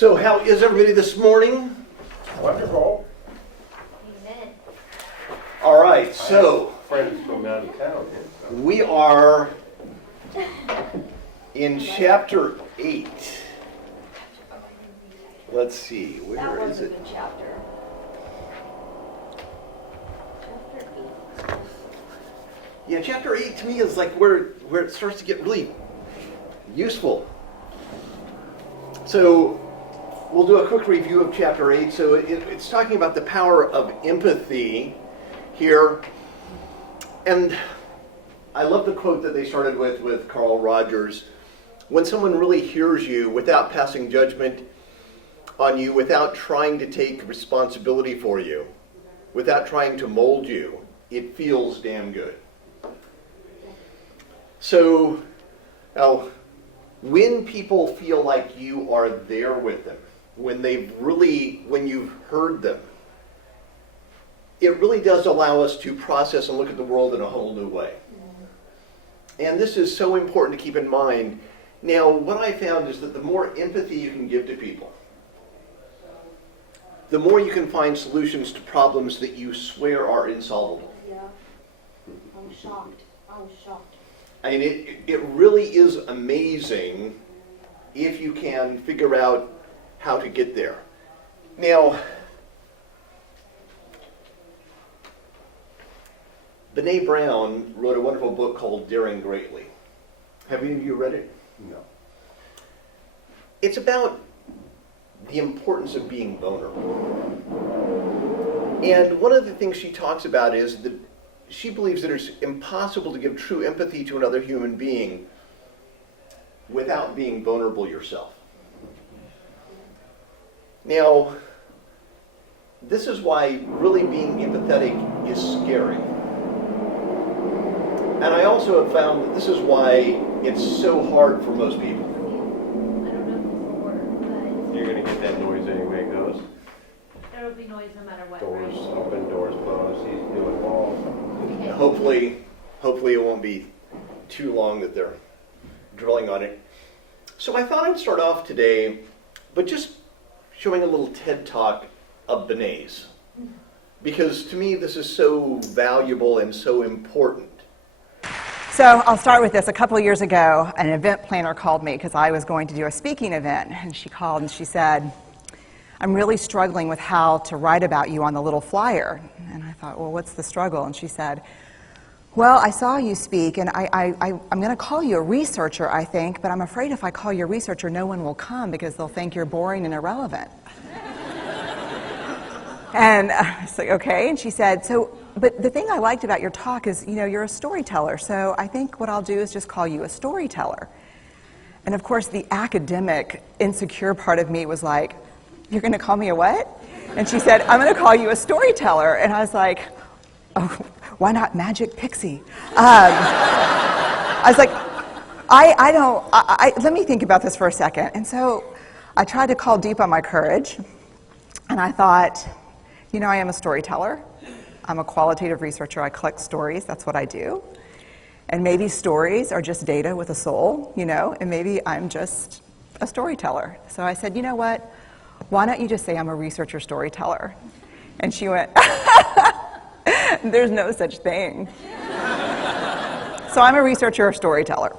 So how is everybody this morning? Wonderful. Amen. All right, so Friends from out of town. we are in chapter 8. Let's see, where That is was a it? good chapter. Chapter 8. Yeah, chapter 8 to me is like where it starts to get really useful. So we'll do a quick review of chapter 8. So it's talking about the power of empathy here. And I love the quote that they started with Carl Rogers. When someone really hears you without passing judgment on you, without trying to take responsibility for you, without trying to mold you, it feels damn good. So, now, when people feel like you are there with them, when you've heard them, it really does allow us to process and look at the world in a whole new way. And this is so important to keep in mind. Now, what I found is that the more empathy you can give to people, the more you can find solutions to problems that you swear are insolvable. Yeah. I was shocked. I mean, it really is amazing if you can figure out how to get there. Now, Brené Brown wrote a wonderful book called Daring Greatly. Have any of you read it? No. It's about the importance of being vulnerable. And one of the things she talks about is that she believes that it's impossible to give true empathy to another human being without being vulnerable yourself. Now, this is why really being empathetic is scary. And I also have found that this is why it's so hard for most people. I don't know if it's a word, but You're going to get that noise anyway it goes. there will be noise no matter what, Doors right? open, doors closed. He's doing balls. Okay. Hopefully it won't be too long that they're drilling on it. So I thought I'd start off today, but just showing a little TED Talk of Brené's. Because to me this is so valuable and so important. So I'll start with this. A couple of years ago, an event planner called me because I was going to do a speaking event. And she called and she said, I'm really struggling with how to write about you on the little flyer. And I thought, well, what's the struggle? And she said, well, I saw you speak, and I'm going to call you a researcher, I think, but I'm afraid if I call you a researcher, no one will come because they'll think you're boring and irrelevant. And I was like, okay. And she said, but the thing I liked about your talk is, you're a storyteller, so I think what I'll do is just call you a storyteller. And of course, the academic, insecure part of me was like, you're going to call me a what? And she said, I'm going to call you a storyteller. And I was like, oh, why not Magic Pixie? I was like, let me think about this for a second. And so I tried to call deep on my courage. And I thought, I am a storyteller. I'm a qualitative researcher. I collect stories. That's what I do. And maybe stories are just data with a soul, and maybe I'm just a storyteller. So I said, you know what? Why don't you just say I'm a researcher storyteller? And she went, there's no such thing. So I'm a researcher or storyteller.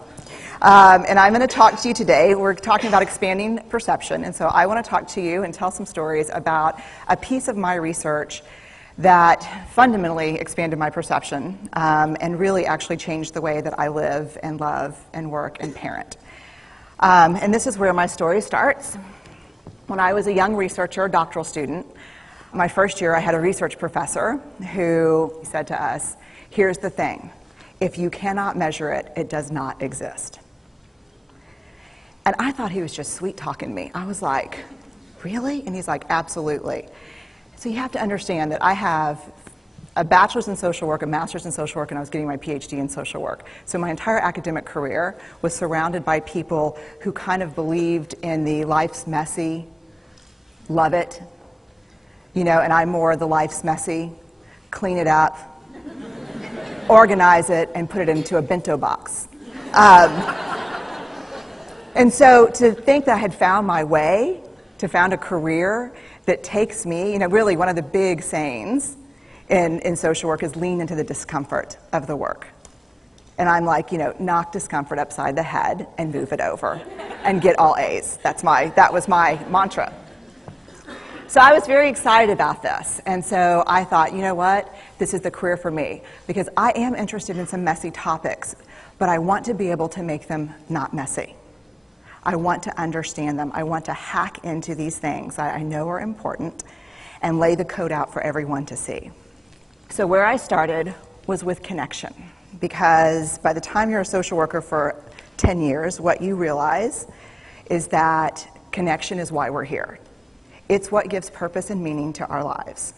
And I'm going to talk to you today. We're talking about expanding perception. And so I want to talk to you and tell some stories about a piece of my research that fundamentally expanded my perception and really actually changed the way that I live and love and work and parent. And this is where my story starts. When I was a young researcher, doctoral student, my first year I had a research professor who said to us, here's the thing, if you cannot measure it, it does not exist. And I thought he was just sweet-talking me. I was like, really? And he's like, absolutely. So you have to understand that I have a bachelor's in social work, a master's in social work, and I was getting my PhD in social work. So my entire academic career was surrounded by people who kind of believed in the life's messy, love it, and I'm more the life's messy, clean it up, organize it, and put it into a bento box. And so to think that I had found my way to found a career that takes me, really one of the big sayings in social work is lean into the discomfort of the work. And I'm like, knock discomfort upside the head and move it over and get all A's. That was my mantra. So I was very excited about this. And so I thought, you know what? This is the career for me because I am interested in some messy topics, but I want to be able to make them not messy. I want to understand them. I want to hack into these things that I know are important and lay the code out for everyone to see. So where I started was with connection, because by the time you're a social worker for 10 years, what you realize is that connection is why we're here. It's what gives purpose and meaning to our lives.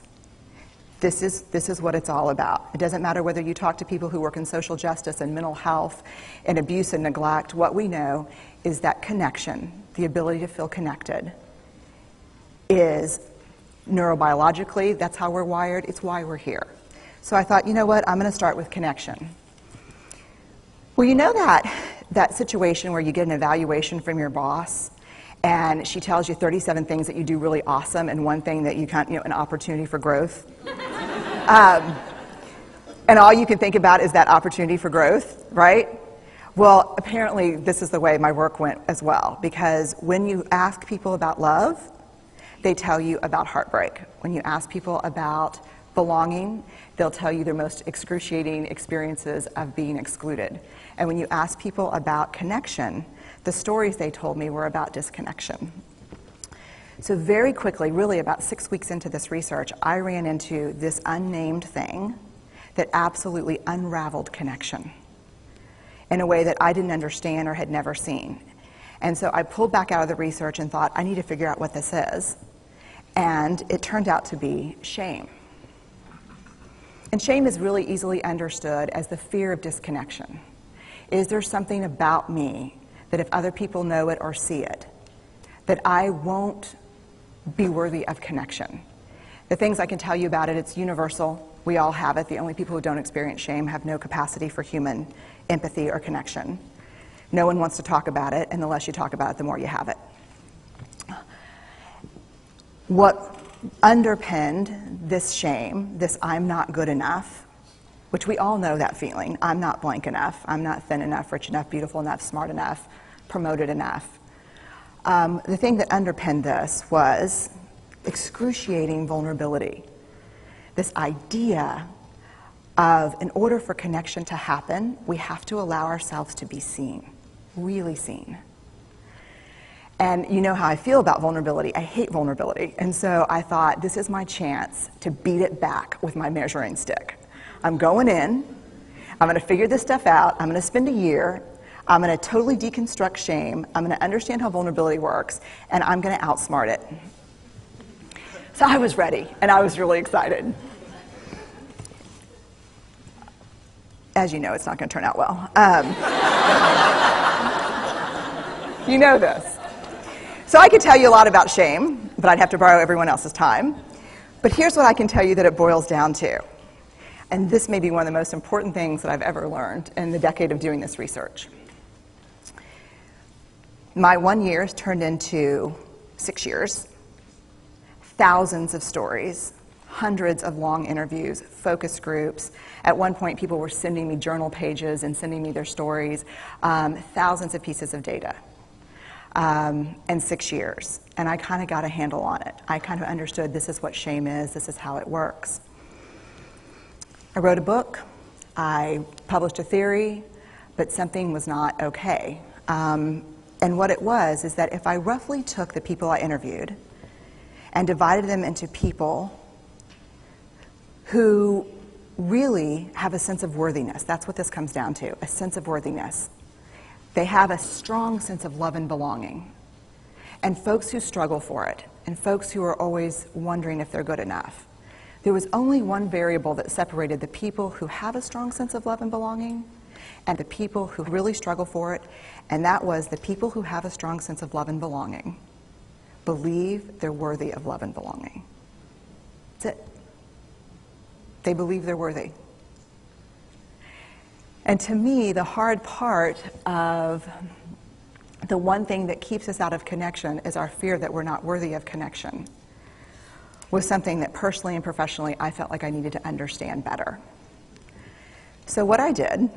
This is what it's all about. It doesn't matter whether you talk to people who work in social justice and mental health and abuse and neglect. What we know is that connection, the ability to feel connected, is neurobiologically, that's how we're wired. It's why we're here. So I thought, you know what? I'm going to start with connection. Well, you know that situation where you get an evaluation from your boss and she tells you 37 things that you do really awesome and one thing that you can't, an opportunity for growth. And all you can think about is that opportunity for growth, right? Well, apparently this is the way my work went as well, because when you ask people about love, they tell you about heartbreak. When you ask people about belonging, they'll tell you their most excruciating experiences of being excluded. And when you ask people about connection, the stories they told me were about disconnection. So very quickly, really about 6 weeks into this research, I ran into this unnamed thing that absolutely unraveled connection in a way that I didn't understand or had never seen. And so I pulled back out of the research and thought, I need to figure out what this is. And it turned out to be shame. And shame is really easily understood as the fear of disconnection. Is there something about me that if other people know it or see it, that I won't be worthy of connection? The things I can tell you about it, it's universal. We all have it. The only people who don't experience shame have no capacity for human empathy or connection. No one wants to talk about it, and the less you talk about it, the more you have it. What underpinned this shame, this I'm not good enough, which we all know that feeling, I'm not blank enough, I'm not thin enough, rich enough, beautiful enough, smart enough, promoted enough. The thing that underpinned this was excruciating vulnerability. This idea of, in order for connection to happen, we have to allow ourselves to be seen, really seen. And you know how I feel about vulnerability. I hate vulnerability. And so I thought, this is my chance to beat it back with my measuring stick. I'm going in, I'm going to figure this stuff out, I'm going to spend a year, I'm going to totally deconstruct shame, I'm going to understand how vulnerability works, and I'm going to outsmart it. So I was ready, and I was really excited. As you know, it's not going to turn out well. You know this. So I could tell you a lot about shame, but I'd have to borrow everyone else's time. But here's what I can tell you that it boils down to. And this may be one of the most important things that I've ever learned in the decade of doing this research. My 1 year has turned into 6 years, thousands of stories, hundreds of long interviews, focus groups. At one point, people were sending me journal pages and sending me their stories, thousands of pieces of data. And 6 years. And I kind of got a handle on it. I kind of understood this is what shame is, this is how it works. I wrote a book, I published a theory, but something was not okay. And what it was is that if I roughly took the people I interviewed and divided them into people who really have a sense of worthiness, that's what this comes down to, a sense of worthiness. They have a strong sense of love and belonging. And folks who struggle for it, and folks who are always wondering if they're good enough. There was only one variable that separated the people who have a strong sense of love and belonging and the people who really struggle for it, and that was the people who have a strong sense of love and belonging believe they're worthy of love and belonging. That's it. They believe they're worthy. And to me, the hard part of the one thing that keeps us out of connection is our fear that we're not worthy of connection, was something that personally and professionally I felt like I needed to understand better. So what I did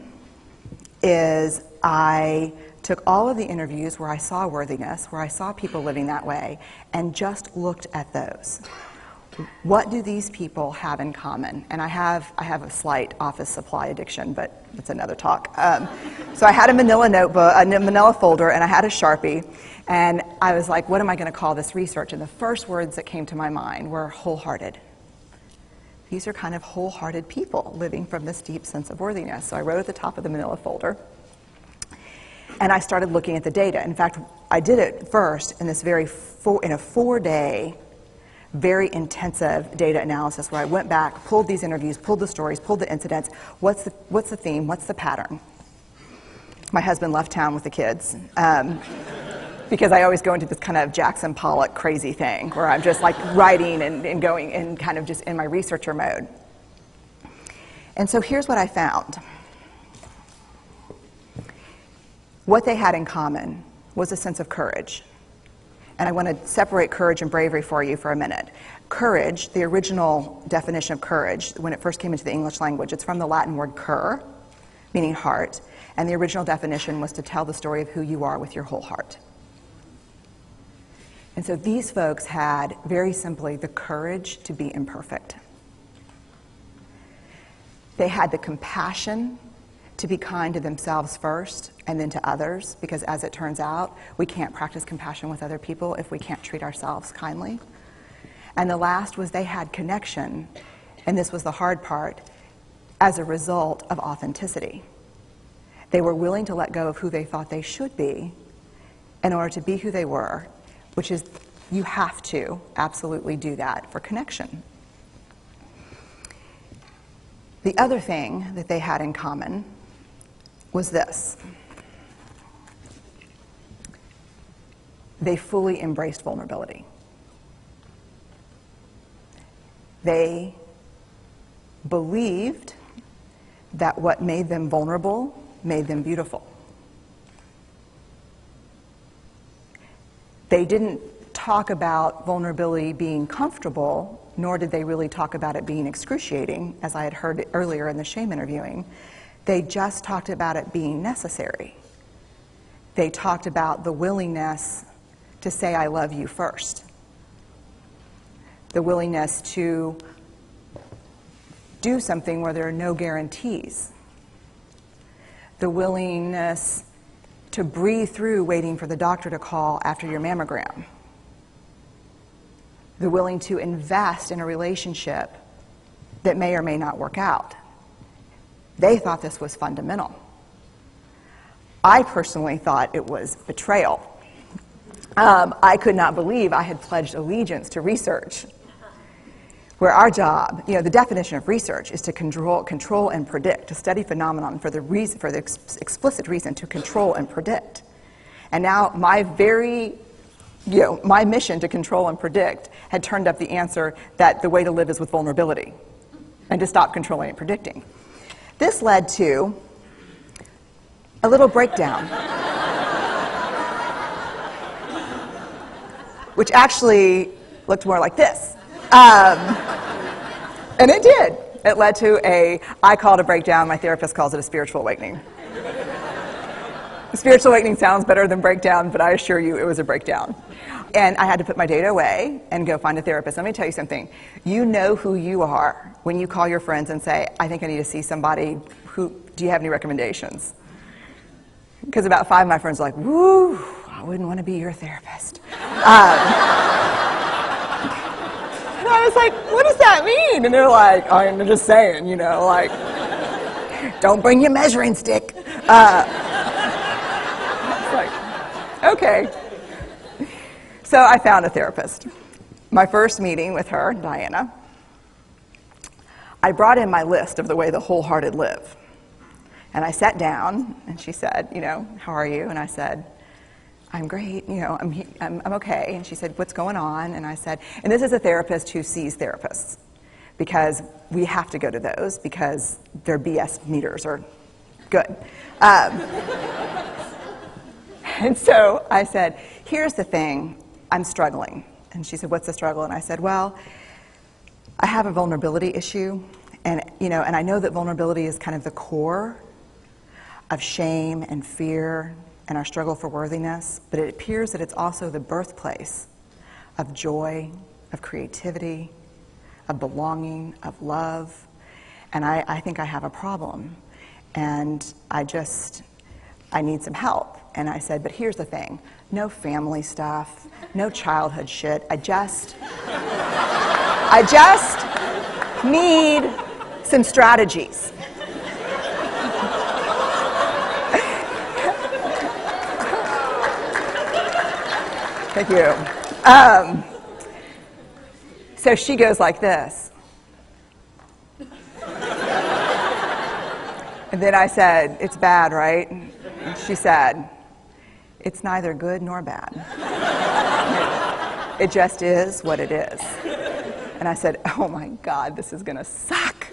is I took all of the interviews where I saw worthiness, where I saw people living that way, and just looked at those. What do these people have in common? And I have a slight office supply addiction, but it's another talk. So I had a manila notebook, a manila folder, and I had a Sharpie, and I was like, what am I going to call this research? And the first words that came to my mind were wholehearted. These are kind of wholehearted people living from this deep sense of worthiness. So I wrote at the top of the manila folder, and I started looking at the data. In fact, I did it first in this in a 4-day, very intensive data analysis where I went back, pulled these interviews, pulled the stories, pulled the incidents. What's the theme? What's the pattern? My husband left town with the kids because I always go into this kind of Jackson Pollock crazy thing where I'm just like writing and going and kind of just in my researcher mode. And so here's what I found. What they had in common was a sense of courage. And I want to separate courage and bravery for you for a minute. Courage, the original definition of courage, when it first came into the English language, it's from the Latin word cur, meaning heart, and the original definition was to tell the story of who you are with your whole heart. And so these folks had, very simply, the courage to be imperfect. They had the compassion to be kind to themselves first and then to others, because as it turns out, we can't practice compassion with other people if we can't treat ourselves kindly. And the last was they had connection, and this was the hard part, as a result of authenticity. They were willing to let go of who they thought they should be in order to be who they were, which is, you have to absolutely do that for connection. The other thing that they had in common was this. They fully embraced vulnerability. They believed that what made them vulnerable made them beautiful. They didn't talk about vulnerability being comfortable, nor did they really talk about it being excruciating, as I had heard earlier in the shame interviewing. They just talked about it being necessary. They talked about the willingness to say, I love you first. The willingness to do something where there are no guarantees. The willingness to breathe through waiting for the doctor to call after your mammogram. The willing to invest in a relationship that may or may not work out. They thought this was fundamental. I personally thought it was betrayal. I could not believe I had pledged allegiance to research, where our job, the definition of research is to control and predict, to study phenomenon for the explicit reason to control and predict. And now my mission to control and predict had turned up the answer that the way to live is with vulnerability and to stop controlling and predicting. This led to a little breakdown, which actually looked more like this. And it did. It led to I call it a breakdown, my therapist calls it a spiritual awakening. Spiritual awakening sounds better than breakdown, but I assure you it was a breakdown. And I had to put my data away and go find a therapist. Let me tell you something. You know who you are when you call your friends and say, I think I need to see somebody. Do you have any recommendations? Because about 5 of my friends are like, woo, I wouldn't want to be your therapist. And I was like, what does that mean? And they're like, oh, I'm just saying, don't bring your measuring stick. It's like, okay. So I found a therapist. My first meeting with her, Diana, I brought in my list of the way the wholehearted live. And I sat down, and she said, how are you? And I said, I'm great, I'm okay. And she said, what's going on? And I said, and this is a therapist who sees therapists, because we have to go to those because their BS meters are good. And so I said, here's the thing, I'm struggling. And she said, what's the struggle? And I said, well, I have a vulnerability issue, and I know that vulnerability is kind of the core of shame and fear and our struggle for worthiness, but it appears that it's also the birthplace of joy, of creativity, of belonging, of love, and I think I have a problem, and I need some help. And I said, but here's the thing, no family stuff, no childhood shit, I just need some strategies. Thank you. So she goes like this. And then I said, it's bad, right? And she said, it's neither good nor bad. It just is what it is. And I said, oh my God, this is going to suck.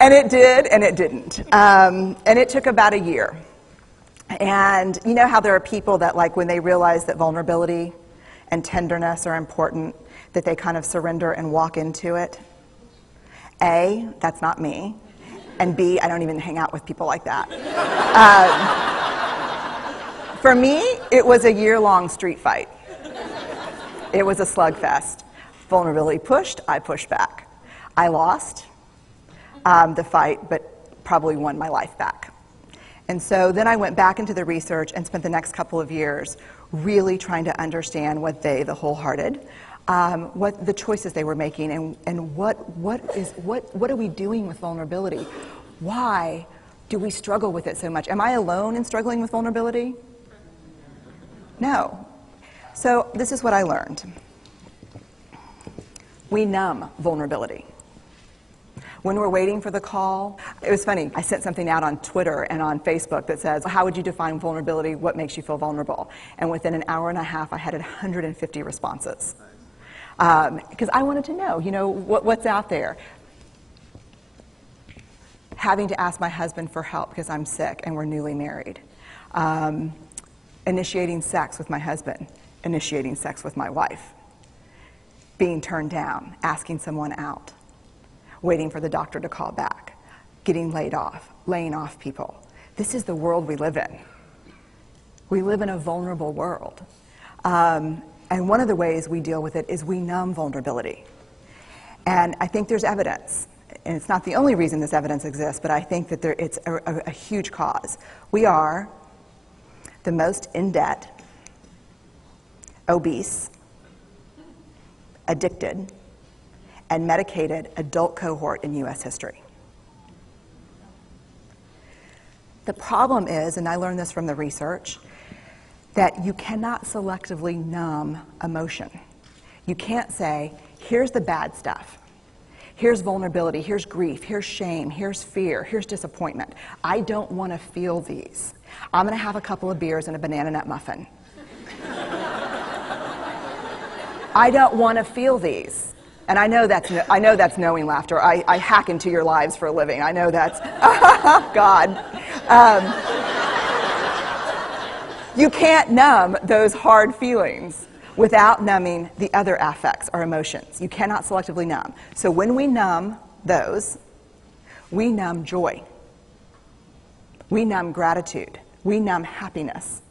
And it did, and it didn't. And it took about a year. And you know how there are people that, like, when they realize that vulnerability and tenderness are important, that they kind of surrender and walk into it? A, that's not me. And B, I don't even hang out with people like that. For me, it was a year-long street fight. It was a slugfest. Vulnerability pushed, I pushed back. I lost the fight, but probably won my life back. And so then I went back into the research and spent the next couple of years really trying to understand what they, the wholehearted, what the choices they were making, and what are we doing with vulnerability? Why do we struggle with it so much? Am I alone in struggling with vulnerability? No. So this is what I learned. We numb vulnerability. When we're waiting for the call, it was funny, I sent something out on Twitter and on Facebook that says, how would you define vulnerability? What makes you feel vulnerable? And within an hour and a half, I had 150 responses. Because I wanted to know, what's out there. Having to ask my husband for help because I'm sick and we're newly married. Initiating sex with my husband. Initiating sex with my wife. Being turned down. Asking someone out. Waiting for the doctor to call back. Getting laid off. Laying off people. This is the world we live in. We live in a vulnerable world. And one of the ways we deal with it is we numb vulnerability. And I think there's evidence. And it's not the only reason this evidence exists, but I think that it's a huge cause. We are the most in debt, obese, addicted, and medicated adult cohort in U.S. history. The problem is, and I learned this from the research, that you cannot selectively numb emotion. You can't say, here's the bad stuff. Here's vulnerability, here's grief, here's shame, here's fear, here's disappointment. I don't want to feel these. I'm going to have a couple of beers and a banana nut muffin. I don't want to feel these. And I know that's knowing laughter. I hack into your lives for a living. I know that's, God. You can't numb those hard feelings without numbing the other affects or emotions. You cannot selectively numb. So when we numb those, we numb joy. We numb gratitude. We numb happiness.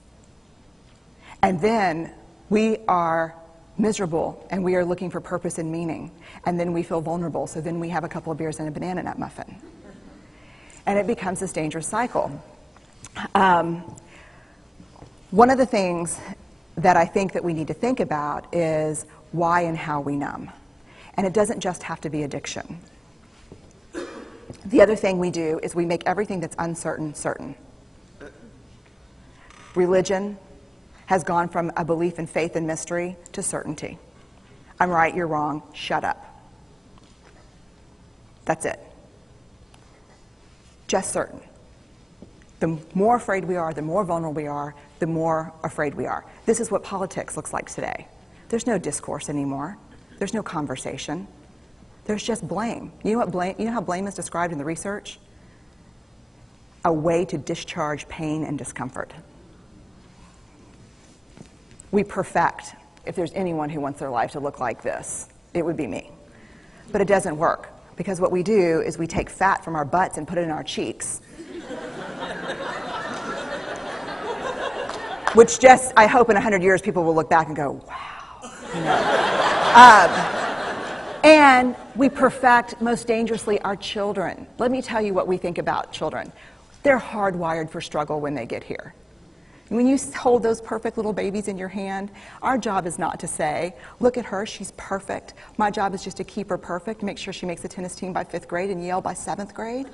And then we are miserable and we are looking for purpose and meaning. And then we feel vulnerable. So then we have a couple of beers and a banana nut muffin. And it becomes this dangerous cycle. One of the things that I think that we need to think about is why and how we numb. And it doesn't just have to be addiction. The other thing we do is we make everything that's uncertain, certain. Religion has gone from a belief in faith and mystery to certainty. I'm right, you're wrong, shut up. That's it. Just certain. The more afraid we are, the more vulnerable we are, the more afraid we are. This is what politics looks like today. There's no discourse anymore. There's no conversation. There's just blame. You know how blame is described in the research? a way to discharge pain and discomfort. We perfect. If there's anyone who wants their life to look like this, it would be me. But it doesn't work, because what we do is we take fat from our butts and put it in our cheeks. Which just, I hope in 100 years people will look back and go, wow. You know? And we perfect, most dangerously, our children. Let me tell you what we think about children. They're hardwired for struggle when they get here. When you hold those perfect little babies in your hand, our job is not to say, look at her, she's perfect. My job is just to keep her perfect, make sure she makes the tennis team by 5th grade and Yale by 7th grade.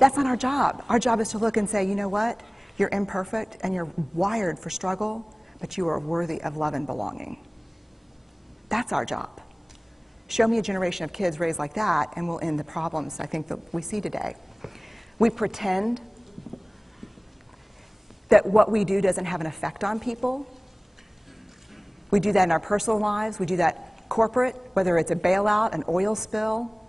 That's not our job. Our job is to look and say, you know what? You're imperfect and you're wired for struggle, but you are worthy of love and belonging. That's our job. Show me a generation of kids raised like that, and we'll end the problems I think that we see today. We pretend that what we do doesn't have an effect on people. We do that in our personal lives. We do that corporate, whether it's a bailout, an oil spill,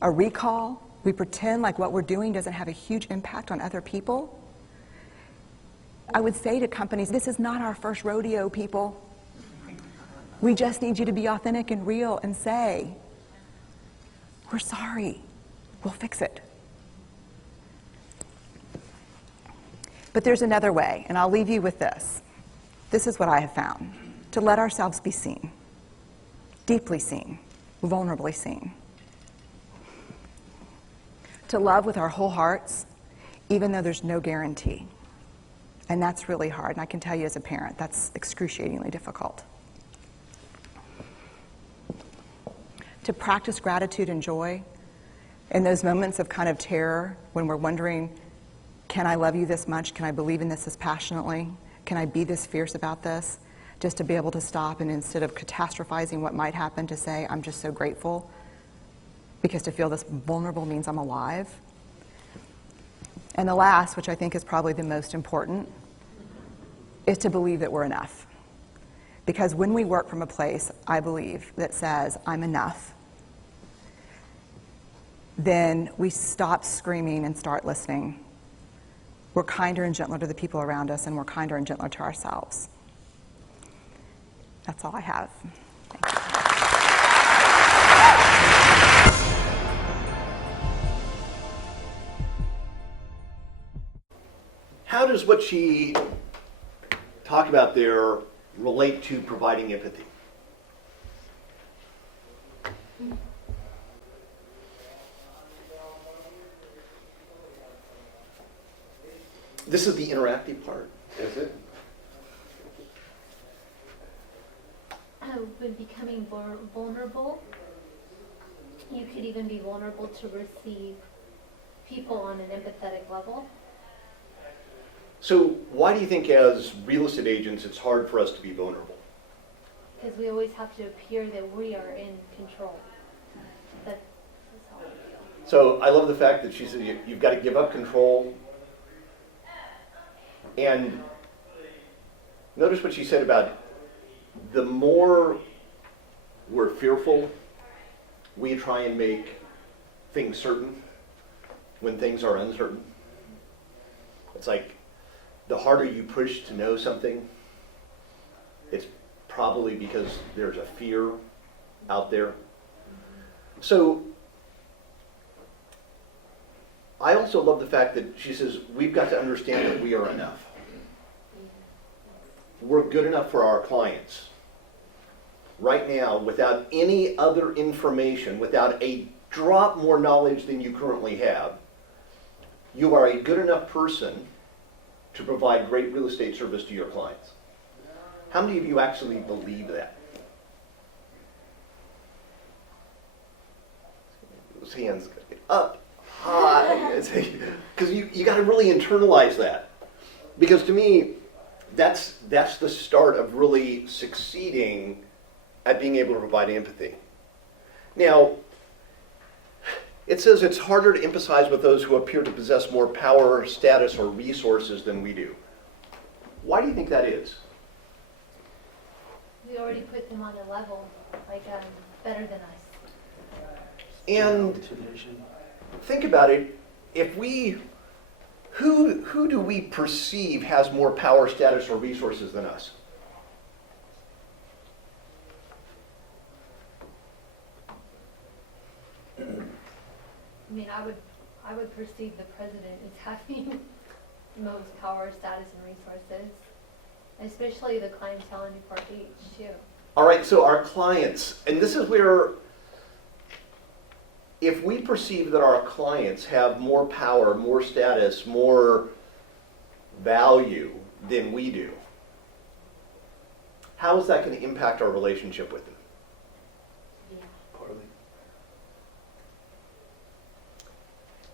a recall. We pretend like what we're doing doesn't have a huge impact on other people. I would say to companies, this is not our first rodeo, people. We just need you to be authentic and real and say, we're sorry, we'll fix it. But there's another way, and I'll leave you with this. This is what I have found: to let ourselves be seen, deeply seen, vulnerably seen. To love with our whole hearts, even though there's no guarantee. And that's really hard, and I can tell you as a parent, that's excruciatingly difficult. To practice gratitude and joy in those moments of kind of terror when we're wondering, can I love you this much? Can I believe in this passionately? Can I be this fierce about this? Just to be able to stop and instead of catastrophizing what might happen, to say, I'm just so grateful, because to feel this vulnerable means I'm alive. And the last, which I think is probably the most important, is to believe that we're enough. Because when we work from a place, I believe, that says, I'm enough, then we stop screaming and start listening. We're kinder and gentler to the people around us, and we're kinder and gentler to ourselves. That's all I have. Thank you. How does what she talked about there relate to providing empathy? This is the interactive part. Is it? When becoming vulnerable, you could even be vulnerable to receive people on an empathetic level. So why do you think as real estate agents it's hard for us to be vulnerable? Because we always have to appear that we are in control. That's how I feel. So I love the fact that she said you've got to give up control. And notice what she said about the more we're fearful, we try and make things certain when things are uncertain. It's like the harder you push to know something, it's probably because there's a fear out there. So I also love the fact that she says we've got to understand that we are enough. We're good enough for our clients. Right now, without any other information, without a drop more knowledge than you currently have, you are a good enough person to provide great real estate service to your clients. How many of you actually believe that? Those hands up high. Because you got to really internalize that. Because to me, that's the start of really succeeding at being able to provide empathy. Now, it says it's harder to empathize with those who appear to possess more power, status, or resources than we do. Why do you think that is? We already put them on a level, like better than us. And think about it. who do we perceive has more power, status, or resources than us? I mean, I would perceive the president as having most power, status, and resources, especially the clientele in Newport Beach too. All right, so our clients, and this is where, if we perceive that our clients have more power, more status, more value than we do, how is that going to impact our relationship with them?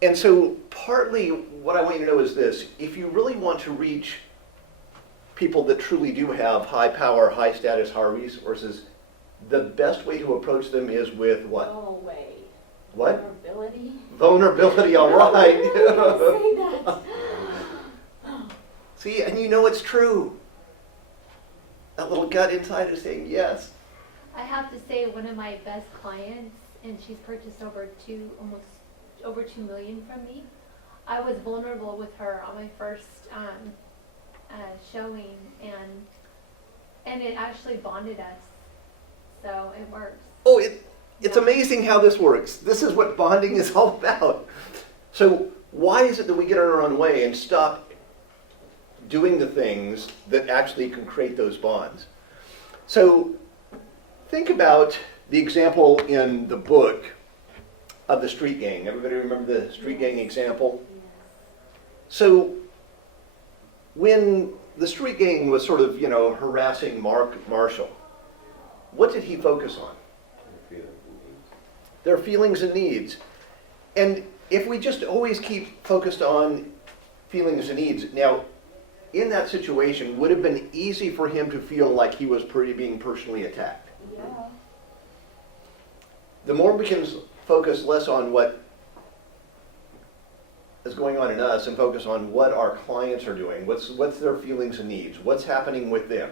And so partly what I want you to know is this: if you really want to reach people that truly do have high power, high status, high resources, the best way to approach them is with what? Go away. What? Vulnerability. Vulnerability, all right. Say that. See, and you know it's true. That little gut inside is saying yes. I have to say, one of my best clients, and she's purchased almost over 2 million from me. I was vulnerable with her on my first showing, and it actually bonded us. So it works. Oh, it's amazing how this works. This is what bonding is all about. So why is it that we get in our own way and stop doing the things that actually can create those bonds? So think about the example in the book of the street gang. Everybody remember the street gang example? So when the street gang was sort of, harassing Marshall, what did he focus on? Their feelings and needs. And if we just always keep focused on feelings and needs, now, in that situation, would have been easy for him to feel like he was being personally attacked. Yeah. The more we can focus less on what is going on in us and focus on what our clients are doing, what's their feelings and needs, what's happening with them,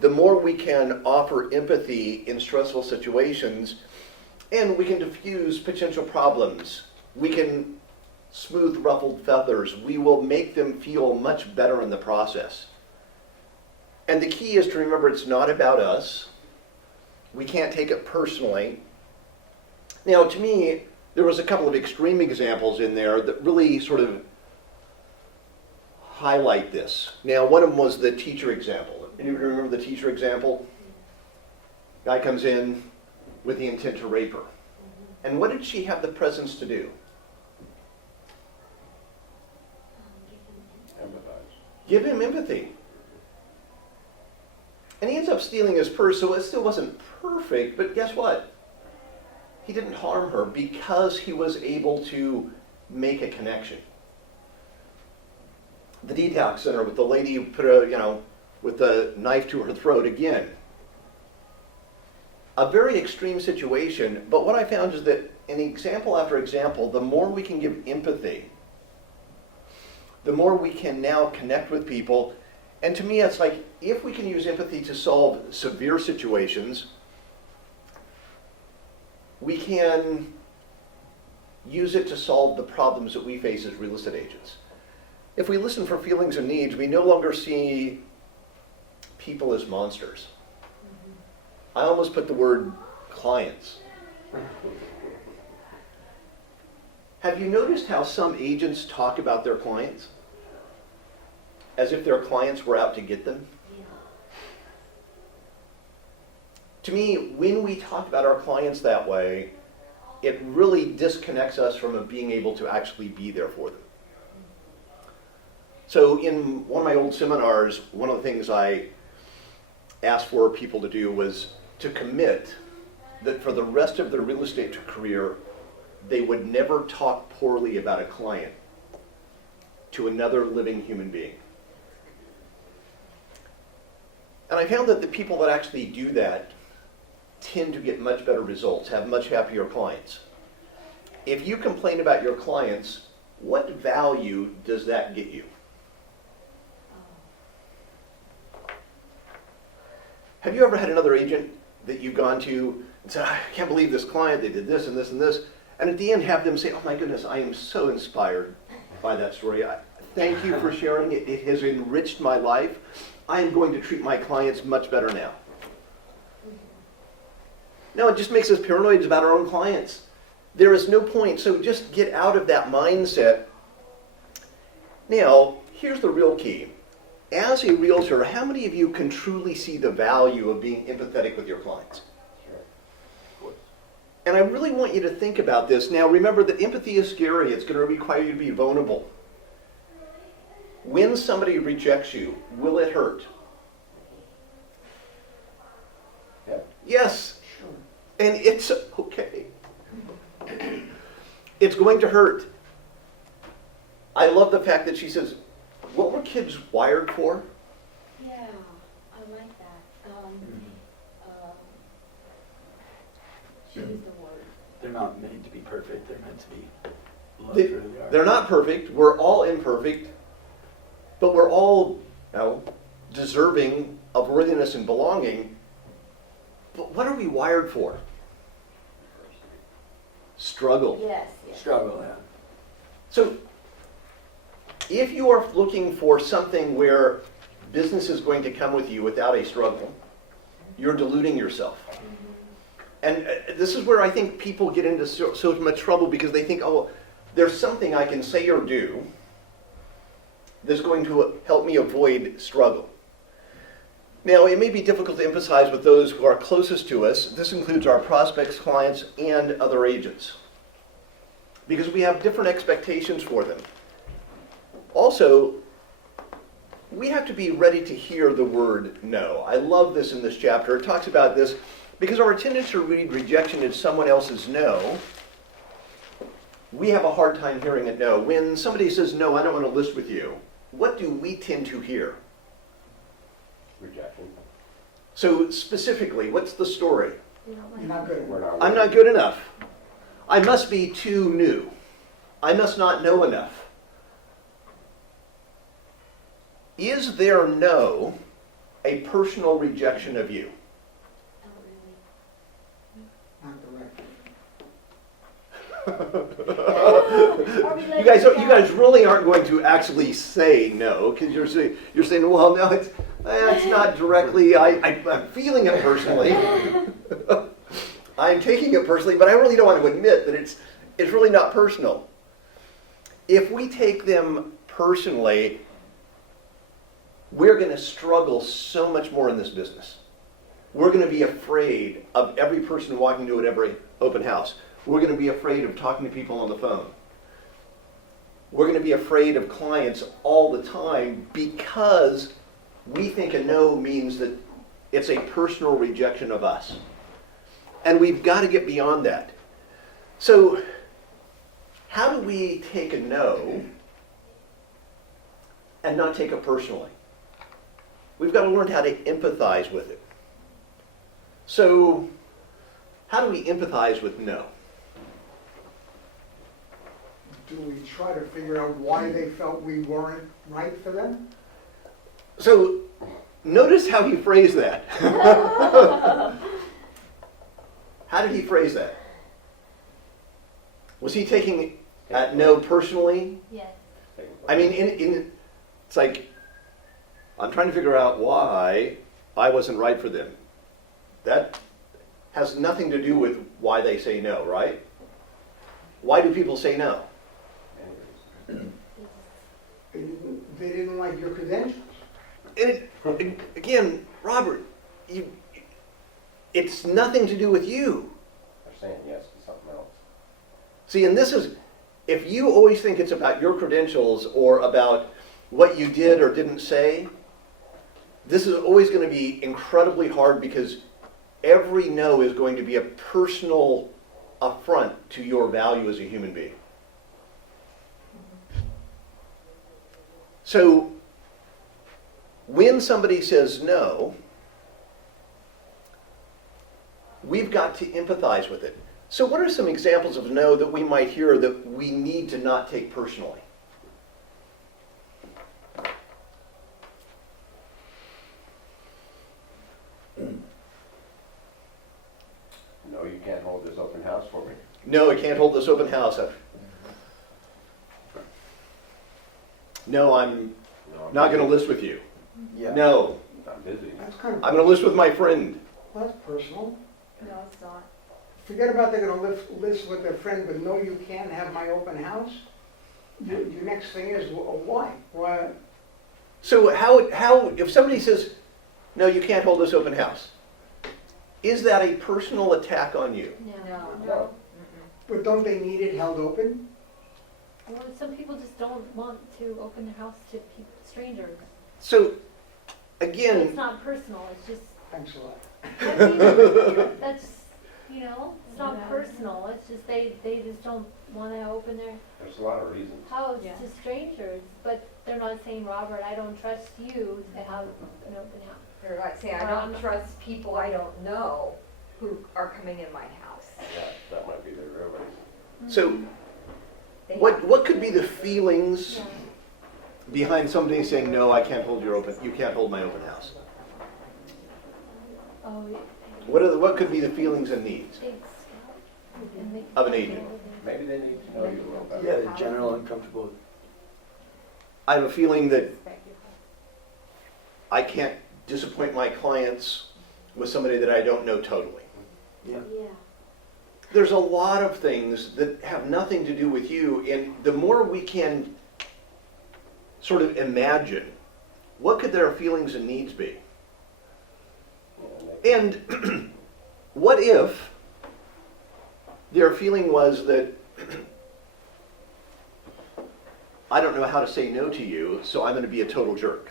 the more we can offer empathy in stressful situations, and we can diffuse potential problems. We can smooth ruffled feathers. We will make them feel much better in the process. And the key is to remember it's not about us. We can't take it personally. Now, to me, there was a couple of extreme examples in there that really sort of highlight this. Now, one of them was the teacher example. Anybody remember the teacher example? Guy comes in with the intent to rape her. And what did she have the presence to do? Empathize. Give him empathy. And he ends up stealing his purse, so it still wasn't perfect, but guess what? He didn't harm her because he was able to make a connection. The detox center with the lady who put with the knife to her throat again. A very extreme situation, but what I found is that in example after example, the more we can give empathy, the more we can now connect with people. And to me, it's like, if we can use empathy to solve severe situations, we can use it to solve the problems that we face as real estate agents. If we listen for feelings and needs, we no longer see people as monsters. I almost put the word clients. Have you noticed how some agents talk about their clients as if their clients were out to get them? To me, when we talk about our clients that way, it really disconnects us from being able to actually be there for them. So in one of my old seminars, one of the things I asked for people to do was to commit that for the rest of their real estate career, they would never talk poorly about a client to another living human being. And I found that the people that actually do that tend to get much better results, have much happier clients. If you complain about your clients, what value does that get you? Have you ever had another agent that you've gone to and said, I can't believe this client, they did this and this and this, And at the end, have them say, oh my goodness, I am so inspired by that story. Thank you for sharing it. It has enriched my life. I am going to treat my clients much better now. No, it just makes us paranoid about our own clients. There is no point, so just get out of that mindset. Now, here's the real key. As a realtor, how many of you can truly see the value of being empathetic with your clients? And I really want you to think about this. Now, remember that empathy is scary. It's going to require you to be vulnerable. When somebody rejects you, will it hurt? Yeah. Yes. And it's okay. It's going to hurt. I love the fact that she says, what were kids wired for? Yeah, I like that. She used the word. They're not meant to be perfect. They're meant to be loved They, for who they are. they're not perfect. We're all imperfect. But we're all, deserving of worthiness and belonging. But what are we wired for? Struggle. Yes, yes. Struggle, yeah. So, if you are looking for something where business is going to come with you without a struggle, you're deluding yourself. And this is where I think people get into so much trouble because they think, oh, there's something I can say or do that's going to help me avoid struggle. Now, it may be difficult to emphasize with those who are closest to us. This includes our prospects, clients, and other agents, because we have different expectations for them. Also, we have to be ready to hear the word no. I love this in this chapter. It talks about this because our tendency to read rejection as someone else's no. We have a hard time hearing it no. When somebody says, no, I don't want to list with you, what do we tend to hear? Rejection. So specifically, what's the story? You don't like You're not good. We're not. I'm not good enough. I must be too new. I must not know enough. Is their no a personal rejection of you? Not Not correct. You guys really aren't going to actually say no, because you're saying, well, no, it's not directly. I'm feeling it personally. I'm taking it personally, but I really don't want to admit that it's really not personal. If we take them personally, we're going to struggle so much more in this business. We're going to be afraid of every person walking to every open house. We're going to be afraid of talking to people on the phone. We're going to be afraid of clients all the time because we think a no means that it's a personal rejection of us. And we've got to get beyond that. So, how do we take a no and not take it personally? We've got to learn how to empathize with it. So, how do we empathize with no? Do we try to figure out why they felt we weren't right for them? So, notice how he phrased that. How did he phrase that? Was he taking no personally? Yes. I mean, it's like, I'm trying to figure out why I wasn't right for them. That has nothing to do with why they say no, right? Why do people say no? They didn't like your credentials. And again, Robert, it's nothing to do with you. They're saying yes to something else. See, and this is, if you always think it's about your credentials or about what you did or didn't say, this is always going to be incredibly hard because every no is going to be a personal affront to your value as a human being. So, when somebody says no, we've got to empathize with it. So what are some examples of no that we might hear that we need to not take personally? No, you can't hold this open house for me. No, I can't hold this open house. No, I'm not going to list with you. Yeah. No, I'm busy. That's kind of, I'm going to list with my friend. well, that's personal. No, it's not. Forget about they're gonna list with their friend, but no, you can't have my open house. Your next thing is, why? Why? So how, if somebody says, no, you can't hold this open house, is that a personal attack on you? No. No. But don't they need it held open? Well, some people just don't want to open their house to strangers. So, It's again, not personal, it's just, Thanks a lot. I mean, that's, it's not personal, it's just they just don't want to open their There's a lot of reasons. house Yeah. to strangers, but they're not saying, Robert, I don't trust you to have an open house. Or like say, I don't trust people I don't know who are coming in my house. That might be the real reason. so They what could be the feelings Yeah. behind somebody saying, no, I can't hold you can't hold my open house? Oh, yeah. What could be the feelings and needs? Of an agent. Maybe they need to know you a little better. Yeah, the general uncomfortable. I have a feeling that I can't disappoint my clients with somebody that I don't know totally. Yeah. Yeah. There's a lot of things that have nothing to do with you, and the more we can sort of imagine, what could their feelings and needs be? Yeah, And what if their feeling was that I don't know how to say no to you, so I'm going to be a total jerk?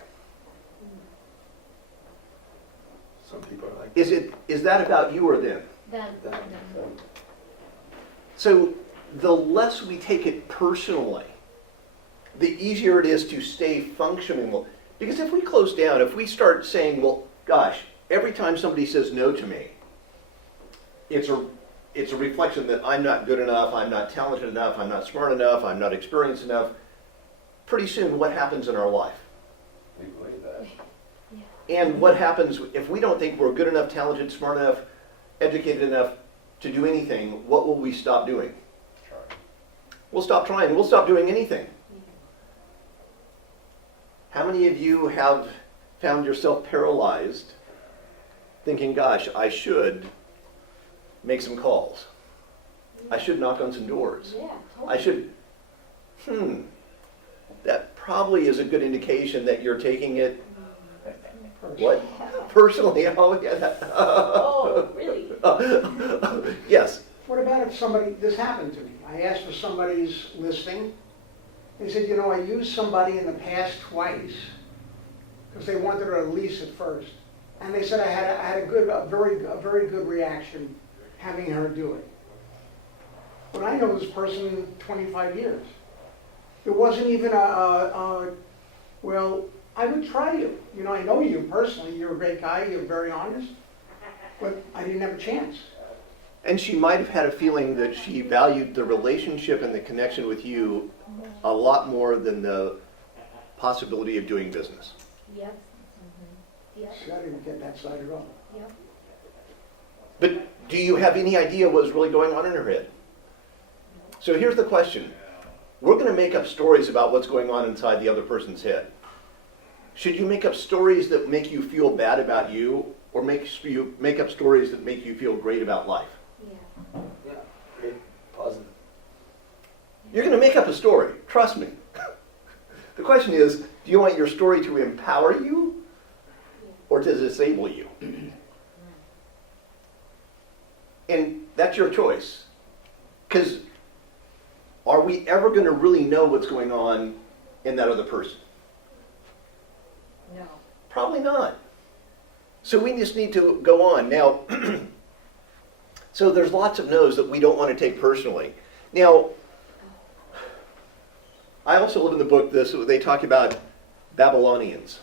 Some people are like, Is that about you or them? Then, So the less we take it personally, the easier it is to stay functional. Because if we close down, if we start saying, well, gosh, every time somebody says no to me, it's a reflection that I'm not good enough, I'm not talented enough, I'm not smart enough, I'm not experienced enough. Pretty soon, what happens in our life? we believe that. And what happens if we don't think we're good enough, talented, smart enough, educated enough to do anything? What will we stop doing? Try. We'll stop trying. We'll stop doing anything. How many of you have found yourself paralyzed thinking, gosh, I should make some calls. I should knock on some doors. Yeah, I should, that probably is a good indication that you're taking it, what? Personally, oh yeah. Oh, really? Yes. What about if somebody, this happened to me, I asked for somebody's listing. They said, I used somebody in the past twice, because they wanted to lease it first. And they said I had a very good reaction having her do it. But I know this person 25 years. There wasn't even well, I would try you. I know you personally, you're a great guy, you're very honest, but I didn't have a chance. And she might have had a feeling that she valued the relationship and the connection with you a lot more than the possibility of doing business. Yep. Yep, See, I didn't get that side at all. yep. But do you have any idea what was really going on in her head? So here's the question. We're going to make up stories about what's going on inside the other person's head. Should you make up stories that make you feel bad about you, or make up stories that make you feel great about life? Yeah. yeah, great, positive. You're going to make up a story, trust me. The question is, do you want your story to empower you or to disable you? And that's your choice. Because are we ever going to really know what's going on in that other person? No. Probably not. So we just need to go on. Now, so there's lots of no's that we don't want to take personally. Now, I also live in the book, they talk about Babylonians.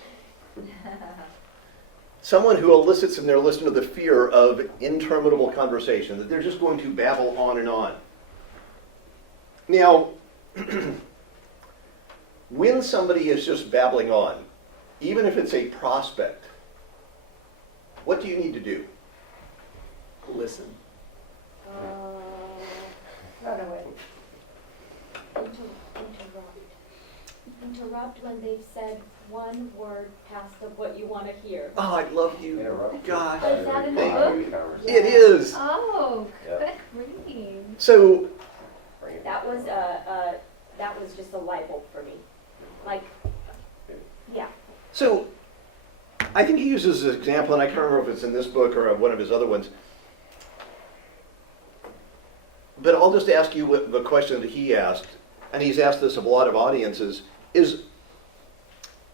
Someone who elicits in their listener the fear of interminable conversation, that they're just going to babble on and on. Now, when somebody is just babbling on, even if it's a prospect, what do you need to do? Listen. Run away. Interrupt when they've said one word past of what you want to hear. Oh, I love you. Interrupt. God. Oh, is that in the Thank book? you. Conversation. It is. Oh, Yeah. good reading. So, Bring it That was just a light bulb for me. Like, yeah. so I think he uses this example, and I can't remember if it's in this book or one of his other ones. But I'll just ask you what the question that he asked, and he's asked this of a lot of audiences, is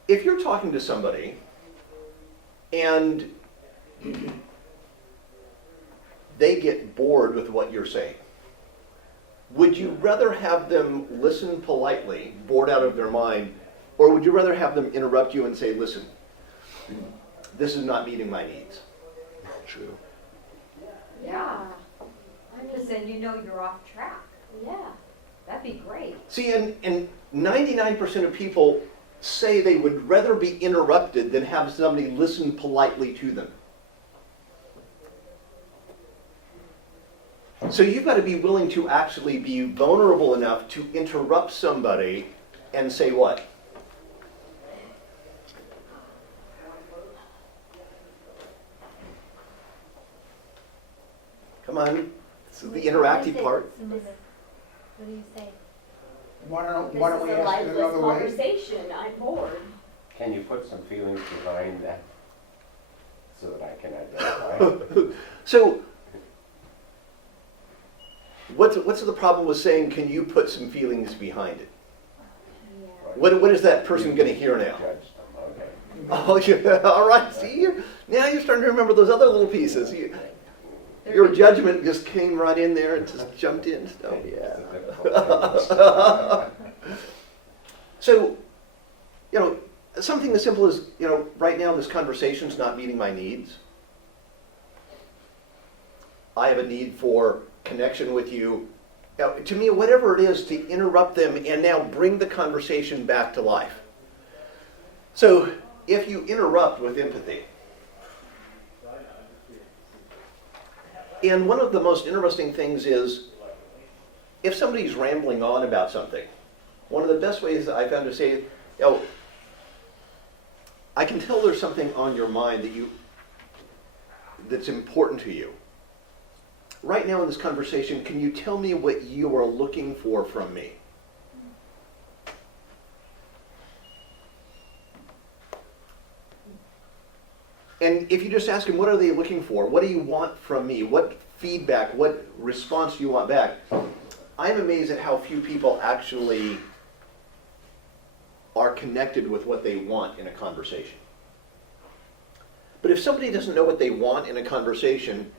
if you're talking to somebody and they get bored with what you're saying, would you rather have them listen politely, bored out of their mind, or would you rather have them interrupt you and say, listen, this is not meeting my needs? True. Yeah, I because mean, then you know you're off track. yeah. That'd be great. See, and 99% of people say they would rather be interrupted than have somebody listen politely to them. So you've got to be willing to actually be vulnerable enough to interrupt somebody and say what? Come on, this is the interactive part. What do you say? Why don't This we is a ask it lifeless another way? conversation. I'm bored. Can you put some feelings behind that so that I can identify? So, what's the problem with saying, can you put some feelings behind it? Yeah. What is that person going to hear now? Judge them, okay. Oh, yeah, all right, see, now you're starting to remember those other little pieces. Your judgment just came right in there and just jumped in. So, It's a difficult thing. So, something as simple as, right now this conversation's not meeting my needs. I have a need for connection with you. To me, whatever it is, to interrupt them and now bring the conversation back to life. So, if you interrupt with empathy, and one of the most interesting things is, if somebody's rambling on about something, one of the best ways I found to say, I can tell there's something on your mind that's important to you. Right now in this conversation, can you tell me what you are looking for from me? And if you just ask them, what are they looking for? What do you want from me? What feedback, what response do you want back? I'm amazed at how few people actually are connected with what they want in a conversation. But if somebody doesn't know what they want in a conversation,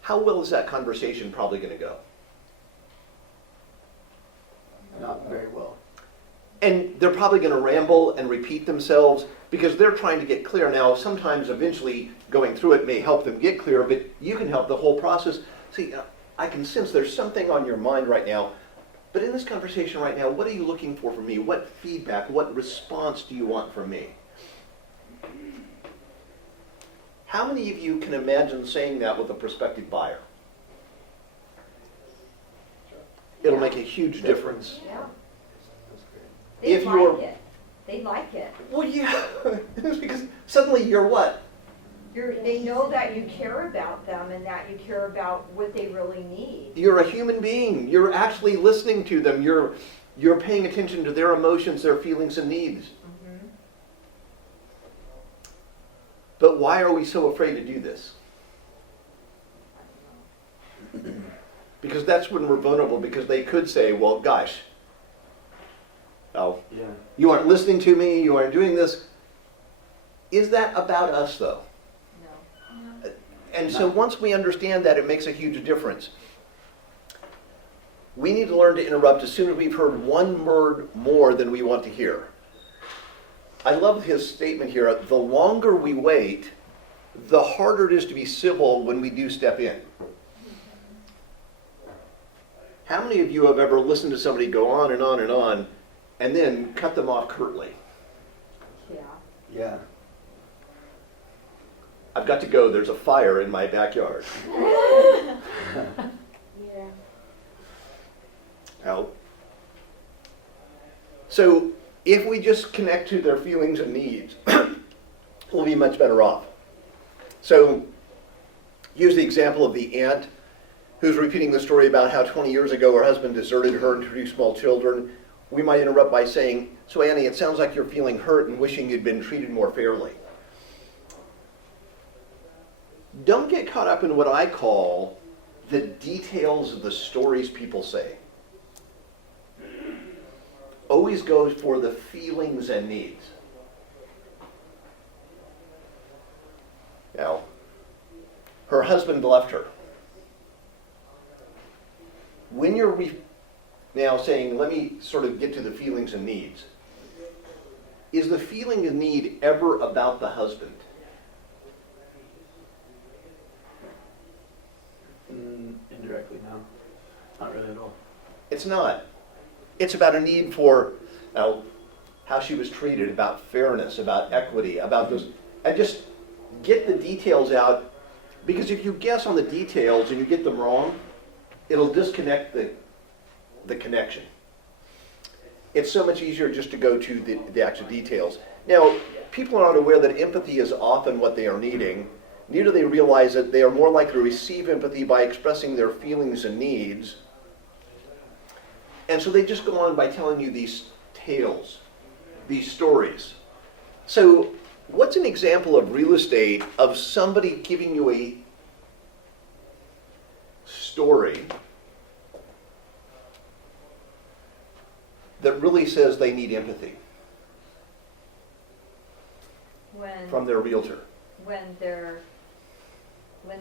how well is that conversation probably going to go? Not very well. And they're probably going to ramble and repeat themselves because they're trying to get clear. Now, sometimes eventually going through it may help them get clear, but you can help the whole process. See, I can sense there's something on your mind right now, but in this conversation right now, what are you looking for from me? What feedback, what response do you want from me? How many of you can imagine saying that with a prospective buyer? It'll make a huge difference. Yeah. If They you're- like it. They like it. Well, yeah, it's because suddenly you're what? They know that you care about them and that you care about what they really need. You're a human being. You're actually listening to them. You're paying attention to their emotions, their feelings, and needs. Mm-hmm. But why are we so afraid to do this? Because that's when we're vulnerable, because they could say, well, gosh, oh, Yeah. you aren't listening to me, you aren't doing this. Is that about us, though? No. And so once we understand that, it makes a huge difference. We need to learn to interrupt as soon as we've heard one word more than we want to hear. I love his statement here. The longer we wait, the harder it is to be civil when we do step in. How many of you have ever listened to somebody go on and on and on, and then cut them off curtly? Yeah. Yeah. I've got to go. There's a fire in my backyard. Yeah. out. So if we just connect to their feelings and needs, we'll be much better off. So use the example of the aunt who's repeating the story about how 20 years ago her husband deserted her and two small children. We might interrupt by saying, so Annie, it sounds like you're feeling hurt and wishing you'd been treated more fairly. Don't get caught up in what I call the details of the stories people say. Always go for the feelings and needs. Now, her husband left her. When you're now saying, let me sort of get to the feelings and needs, is the feeling and need ever about the husband? Indirectly, no. Not really at all. It's not. It's about a need for how she was treated, about fairness, about equity, about those. And just get the details out, because if you guess on the details and you get them wrong, it'll disconnect the connection. It's so much easier just to go to the actual details. Now, people are not aware that empathy is often what they are needing. Neither they realize that they are more likely to receive empathy by expressing their feelings and needs. And so they just go on by telling you these tales, these stories. So what's an example of real estate of somebody giving you a story that really says they need empathy from their realtor? When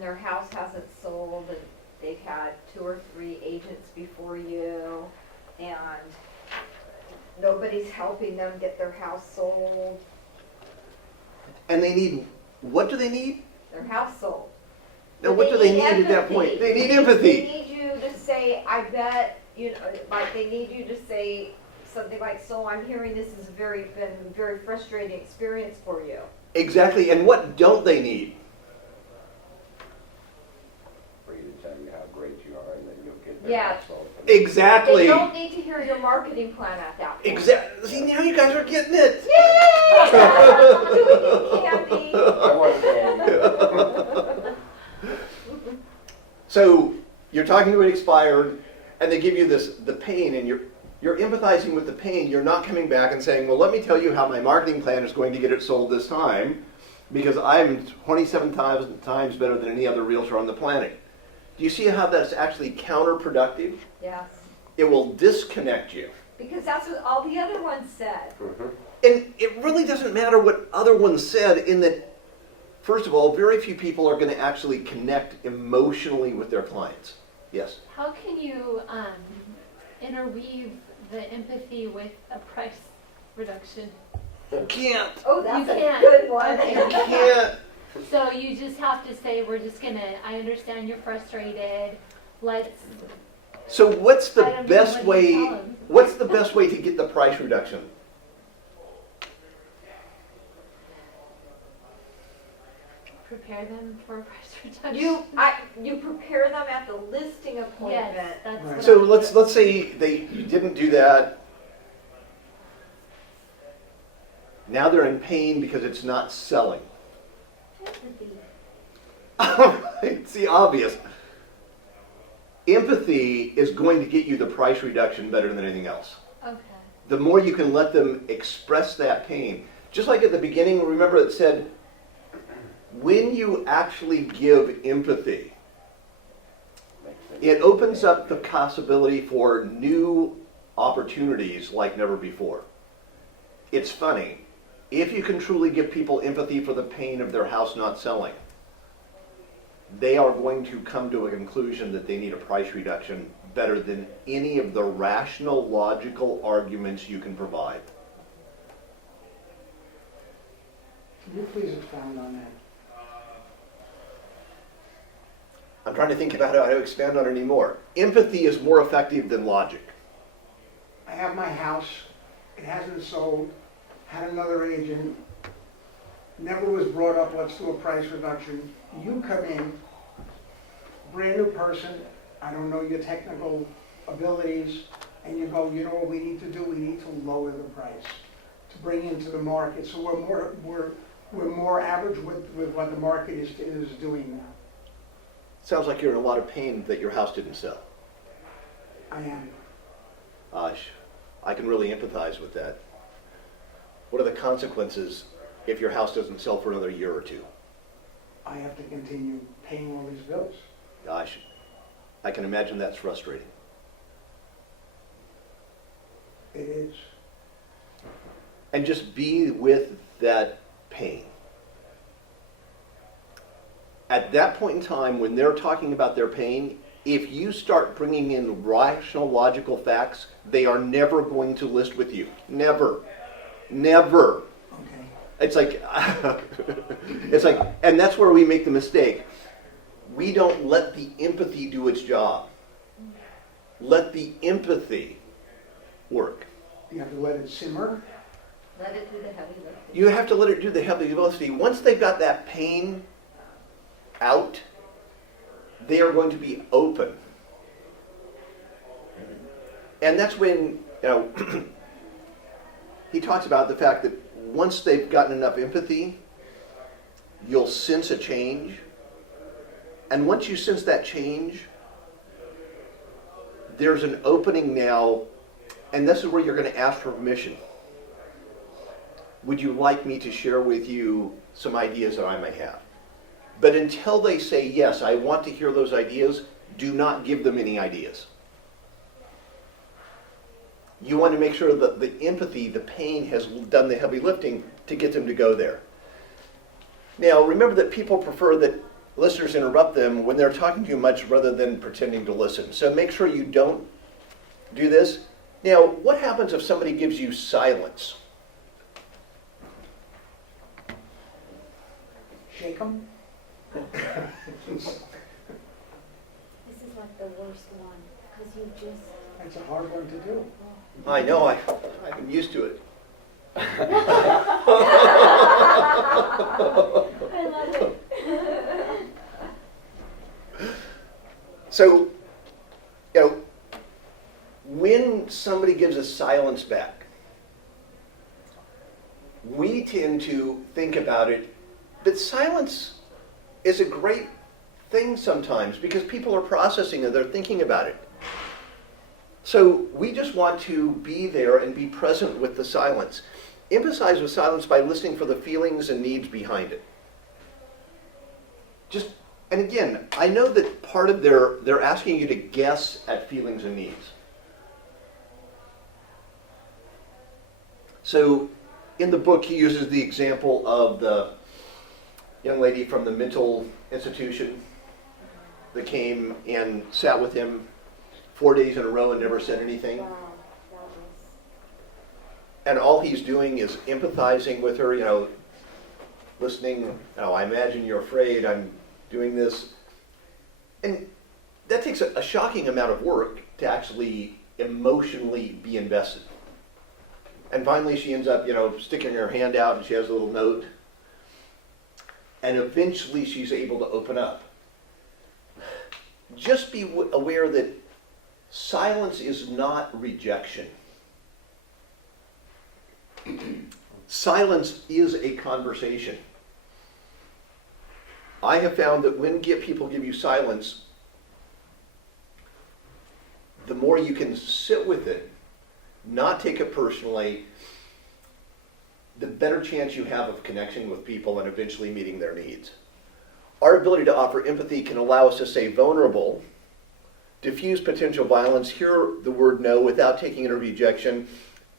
their house hasn't sold and they've had 2 or 3 agents before you and nobody's helping them get their house sold. And they need, what do they need? Their house sold. Now, But what do they need need at that point? They need empathy. They need you to say, I bet, like they need you to say something like, so I'm hearing this has been a very frustrating experience for you. Exactly. And what don't they need? For you to tell you how great you are, and then you'll get their Yeah. house sold. Exactly. They don't need to hear your marketing plan at that point. Exactly. See, now you guys are getting it. Yay! Doing candy. I want candy. So you're talking to an expired, and they give you the pain, and you're empathizing with the pain. You're not coming back and saying, well, let me tell you how my marketing plan is going to get it sold this time, because I'm 27,000 times better than any other realtor on the planet. Do you see how that's actually counterproductive? Yes, It will disconnect you. because that's what all the other ones said. And it really doesn't matter what other ones said, in that, first of all, very few people are going to actually connect emotionally with their clients. Yes? How can you interweave the empathy with a price reduction? You can't. Oh, that's You a can't. good one. Okay. You can't. So you just have to say, I understand you're frustrated, let's, So what's the I don't know best what you way? tell 'em. What's the best way to get the price reduction? prepare them for a price reduction. You prepare them at the listing appointment. Yes, that's Right. what So I'm- let's say you didn't do that. Now they're in pain because it's not selling. It's the obvious. Empathy is going to get you the price reduction better than anything else. Okay. The more you can let them express that pain. Just like at the beginning, remember it said, when you actually give empathy, it opens up the possibility for new opportunities like never before. It's funny. If you can truly give people empathy for the pain of their house not selling, they are going to come to a conclusion that they need a price reduction better than any of the rational, logical arguments you can provide. Can you please expound on that? I'm trying to think about how to expand on it anymore. Empathy is more effective than logic. I have my house, it hasn't sold, had another agent, never was brought up, let's do a price reduction. You come in, brand new person, I don't know your technical abilities, and you go, you know what we need to do? We need to lower the price to bring into the market. So we're more average with what the market is doing now. Sounds like you're in a lot of pain that your house didn't sell. I am. I can really empathize with that. What are the consequences if your house doesn't sell for another year or two? I have to continue paying all these bills. Gosh, I can imagine that's frustrating. It is. And just be with that pain. At that point in time, when they're talking about their pain, if you start bringing in rational, logical facts, they are never going to list with you. Never. Never. Okay. It's like, and that's where we make the mistake. We don't let the empathy do its job. Let the empathy work. You have to let it simmer. Let it do the heavy lifting. You have to let it do the heavy lifting. Once they've got that pain out, they are going to be open. And that's when, he talks about the fact that once they've gotten enough empathy, you'll sense a change. And once you sense that change, there's an opening now, and this is where you're going to ask for permission. Would you like me to share with you some ideas that I may have? But until they say, yes, I want to hear those ideas, do not give them any ideas. You want to make sure that the empathy, the pain has done the heavy lifting to get them to go there. Now, remember that people prefer that listeners interrupt them when they're talking too much rather than pretending to listen. So make sure you don't do this. Now, what happens if somebody gives you silence? Shake them. This is like the worst one, because you just, That's a hard one to do. I know, I've been used to it. I love it. So, when somebody gives us silence back, we tend to think about it, but silence is a great thing sometimes because people are processing it, they're thinking about it. So we just want to be there and be present with the silence. Emphasize with silence by listening for the feelings and needs behind it. And again, I know that part of they're asking you to guess at feelings and needs. So in the book, he uses the example of the young lady from the mental institution that came and sat with him 4 days in a row and never said anything. Wow, that was, And all he's doing is empathizing with her, listening. Oh, I imagine you're afraid. I'm doing this. And that takes a shocking amount of work to actually emotionally be invested. And finally she ends up, sticking her hand out and she has a little note. And eventually she's able to open up. Just be aware that silence is not rejection. Silence is a conversation. I have found that when people give you silence, the more you can sit with it, not take it personally, the better chance you have of connecting with people and eventually meeting their needs. Our ability to offer empathy can allow us to stay vulnerable, diffuse potential violence, hear the word no without taking it as rejection,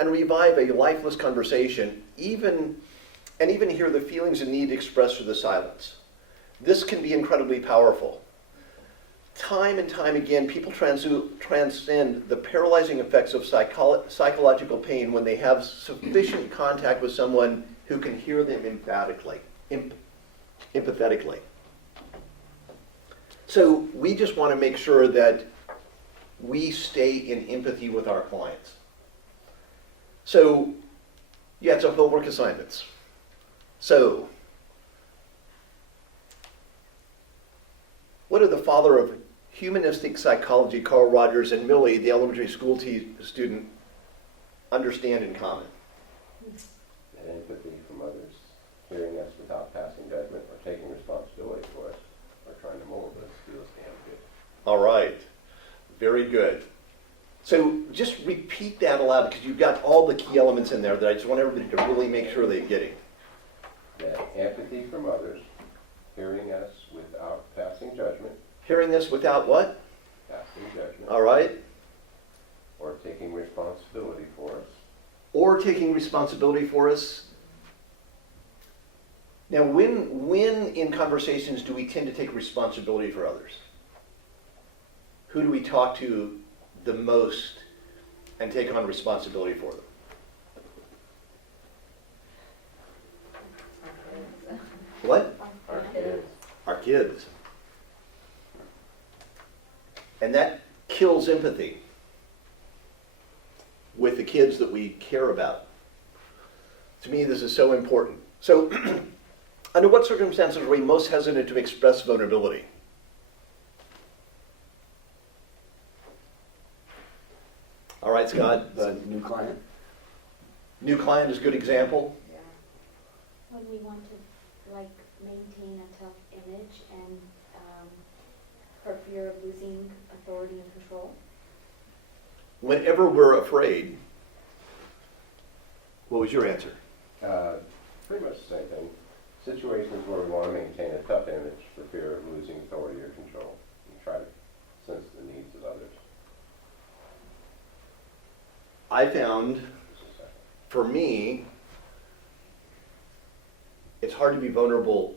and revive a lifeless conversation, even hear the feelings and need expressed through the silence. This can be incredibly powerful. Time and time again, people transcend the paralyzing effects of psychological pain when they have sufficient contact with someone who can hear them empathetically. So we just want to make sure that we stay in empathy with our clients. So, some homework assignments. So, what did the father of humanistic psychology Carl Rogers and Millie, the elementary school student, understand in common? And empathy from others, hearing us without passing judgment or taking responsibility for us, or trying to mold us feels damn good. All right. Very good. So just repeat that aloud because you've got all the key elements in there that I just want everybody to really make sure they're getting. That empathy from others, hearing us without passing judgment, Hearing this without what? passing judgment, All right. or taking responsibility for us. Or taking responsibility for us. Now, when in conversations do we tend to take responsibility for others? Who do we talk to the most and take on responsibility for them? What? Our kids. Our kids. And that kills empathy with the kids that we care about. To me, this is so important. So, under what circumstances are we most hesitant to express vulnerability? All right, Scott. The new client? New client is a good example. When we want to, like, maintain a tough image and, for fear of losing authority and control. Whenever we're afraid, what was your answer? Pretty much the same thing. Situations where we want to maintain a tough image for fear of losing authority or control, and try to sense the needs of others. I found, for me, it's hard to be vulnerable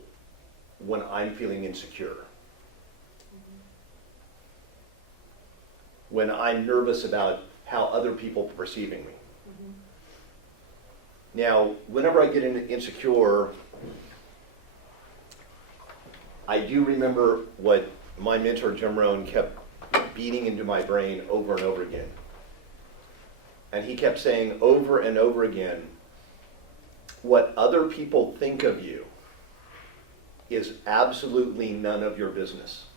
when I'm feeling insecure. When I'm nervous about how other people are perceiving me. Now, whenever I get insecure, I do remember what my mentor, Jim Rohn, kept beating into my brain over and over again. And he kept saying over and over again, what other people think of you is absolutely none of your business.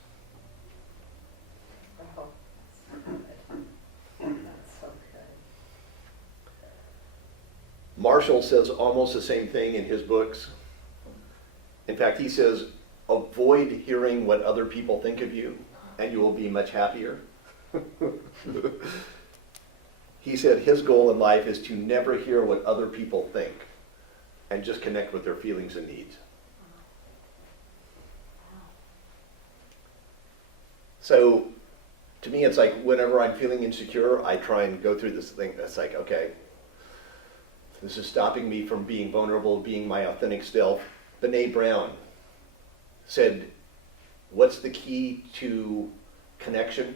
Marshall says almost the same thing in his books. In fact, he says, avoid hearing what other people think of you, and you will be much happier. He said his goal in life is to never hear what other people think and just connect with their feelings and needs. So, to me, it's like whenever I'm feeling insecure, I try and go through this thing that's like, okay, this is stopping me from being vulnerable, being my authentic self. Brené Brown said, what's the key to connection?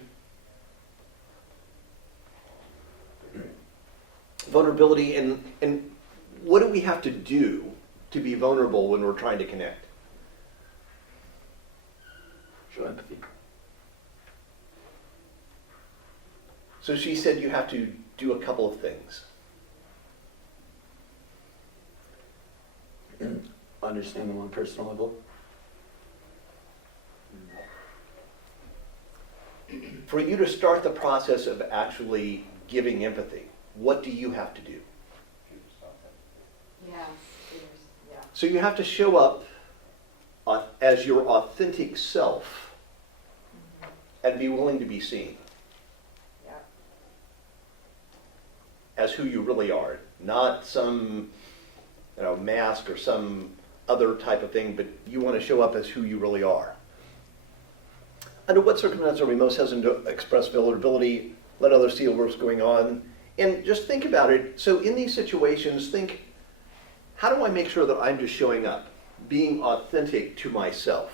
Vulnerability, and what do we have to do to be vulnerable when we're trying to connect? Show empathy. So she said you have to do a couple of things. Understand them on a personal level. For you to start the process of actually giving empathy, what do you have to do? Yeah, yeah. So you have to show up as your authentic self and be willing to be seen Yeah. as who you really are, not some mask or some other type of thing, but you want to show up as who you really are. Under what circumstances are we most hesitant to express vulnerability, let others see what's going on? And just think about it. So in these situations, think, how do I make sure that I'm just showing up, being authentic to myself?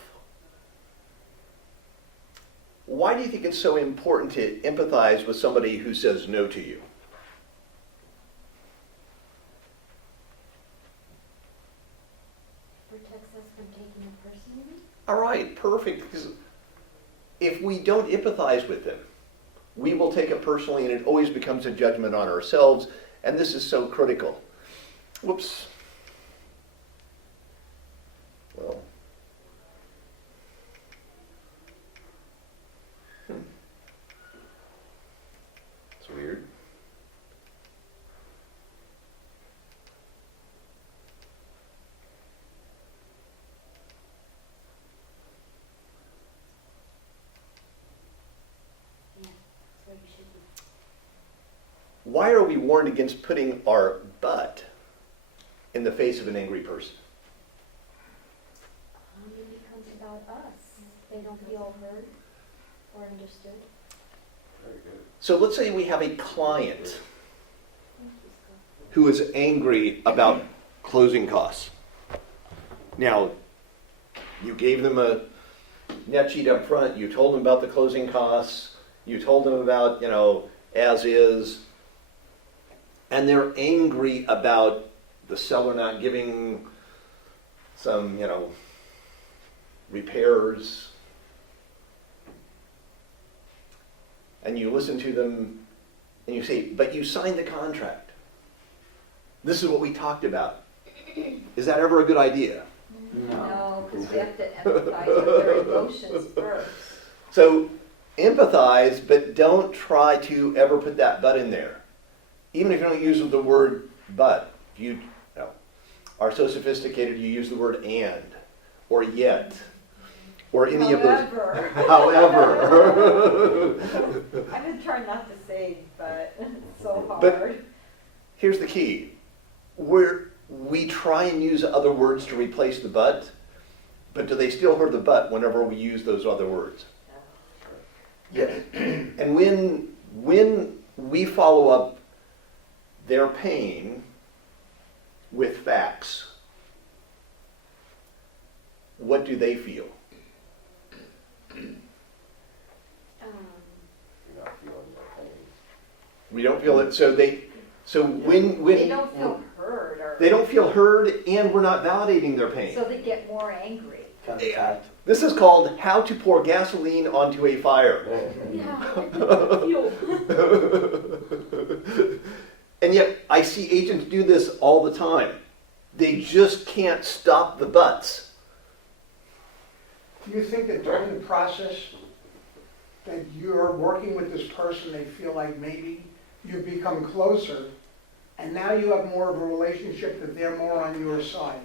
Why do you think it's so important to empathize with somebody who says no to you? Protects us from taking it personally. All right, perfect. Because if we don't empathize with them, we will take it personally, and it always becomes a judgment on ourselves, and this is so critical. Whoops. Well. why are we warned against putting our butt in the face of an angry person? It becomes about us. They don't feel heard or understood. Very good. So let's say we have a client Thank you, Scott. who is angry about closing costs. Now, you gave them a net sheet up front, you told them about the closing costs, you told them about, as is, and they're angry about the seller not giving some, repairs. And you listen to them and you say, but you signed the contract. This is what we talked about. Is that ever a good idea? No, because we have to empathize with their emotions first. So empathize, but don't try to ever put that but in there. Even if you don't use the word but. If you are so sophisticated you use the word and or yet or any of those. However. I've been trying not to say but it's so hard. But here's the key. We try and use other words to replace the but do they still hear the but whenever we use those other words? Yeah. And when we follow up their pain with facts, what do they feel? You're not feeling their pain. We don't feel it. So when They don't feel heard or. they don't feel heard, and we're not validating their pain. So they get more angry. Contact. This is called how to pour gasoline onto a fire. And yet I see agents do this all the time. They just can't stop the buts. Do you think that during the process that you're working with this person, they feel like maybe you've become closer, and now you have more of a relationship that they're more on your side?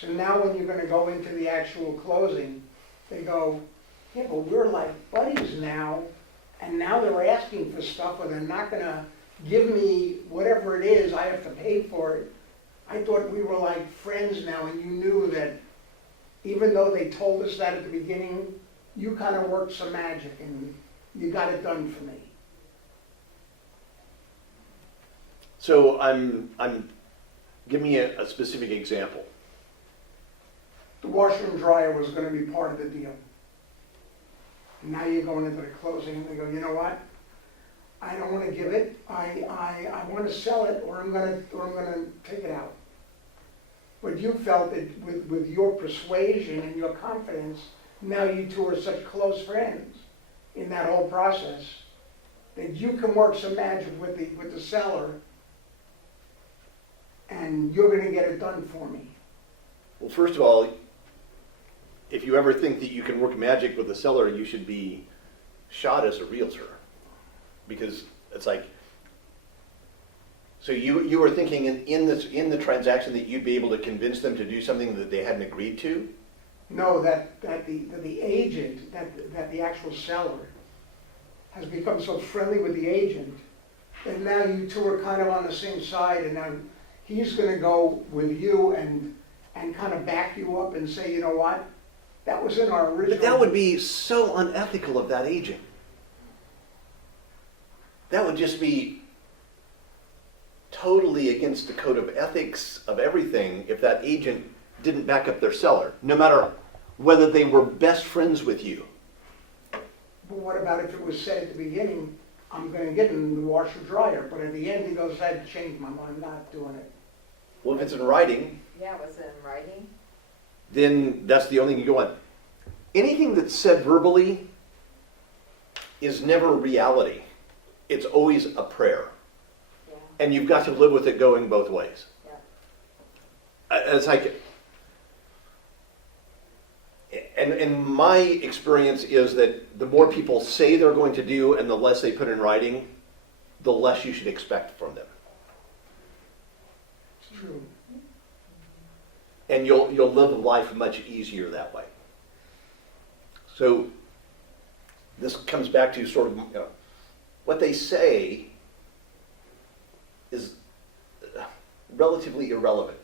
So now when you're gonna go into the actual closing, they go, yeah, but we're like buddies now, and now they're asking for stuff, or they're not gonna give me whatever it is, I have to pay for it. I thought we were like friends now, and you knew that even though they told us that at the beginning, you kind of worked some magic and you got it done for me. So give me a specific example. The washer and dryer was gonna be part of the deal. And now you're going into the closing and they go, you know what? I don't wanna give it, I wanna sell it, or I'm gonna take it out. But you felt that with your persuasion and your confidence, now you two are such close friends in that whole process, that you can work some magic with the seller, and you're gonna get it done for me. Well, first of all, if you ever think that you can work magic with the seller, you should be shot as a realtor. Because it's like, so you were thinking in the transaction that you'd be able to convince them to do something that they hadn't agreed to? No, that the agent, that the actual seller has become so friendly with the agent that now you two are kind of on the same side, and now he's gonna go with you and kind of back you up and say, you know what? That was in our original. But that would be so unethical of that agent. That would just be totally against the code of ethics of everything if that agent didn't back up their seller, no matter whether they were best friends with you. But what about if it was said at the beginning, I'm gonna get him the washer dryer, but at the end he goes, I changed my mind, I'm not doing it. Well, if it's in writing, Yeah, was it in writing? then that's the only thing you go on. Anything that's said verbally is never reality. It's always a prayer. Yeah, And you've got to live with it going both ways. yeah. It's like, and my experience is that the more people say they're going to do and the less they put in writing, the less you should expect from them. It's true. And you'll live life much easier that way. So this comes back to sort of what they say relatively irrelevant.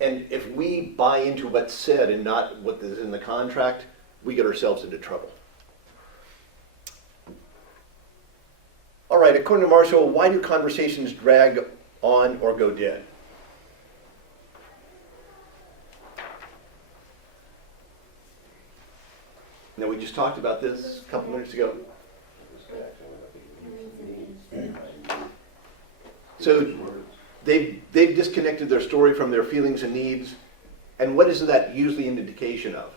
And if we buy into what's said and not what is in the contract, we get ourselves into trouble. All right, according to Marshall, why do conversations drag on or go dead? Now, we just talked about this a couple minutes ago. Disconnection with the needs behind So these words. they've disconnected their story from their feelings and needs. And what is that usually an indication of?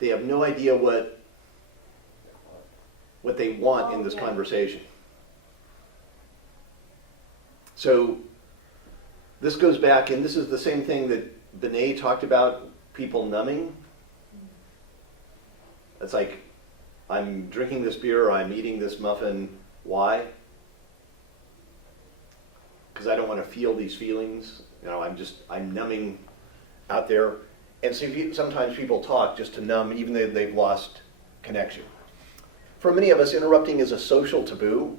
They have no idea what they want in this conversation. So this goes back, and this is the same thing that Benet talked about, people numbing. It's like, I'm drinking this beer, or I'm eating this muffin. Why? Because I don't want to feel these feelings. You know, I'm numbing out there. And so sometimes people talk just to numb, even though they've lost connection. For many of us, interrupting is a social taboo.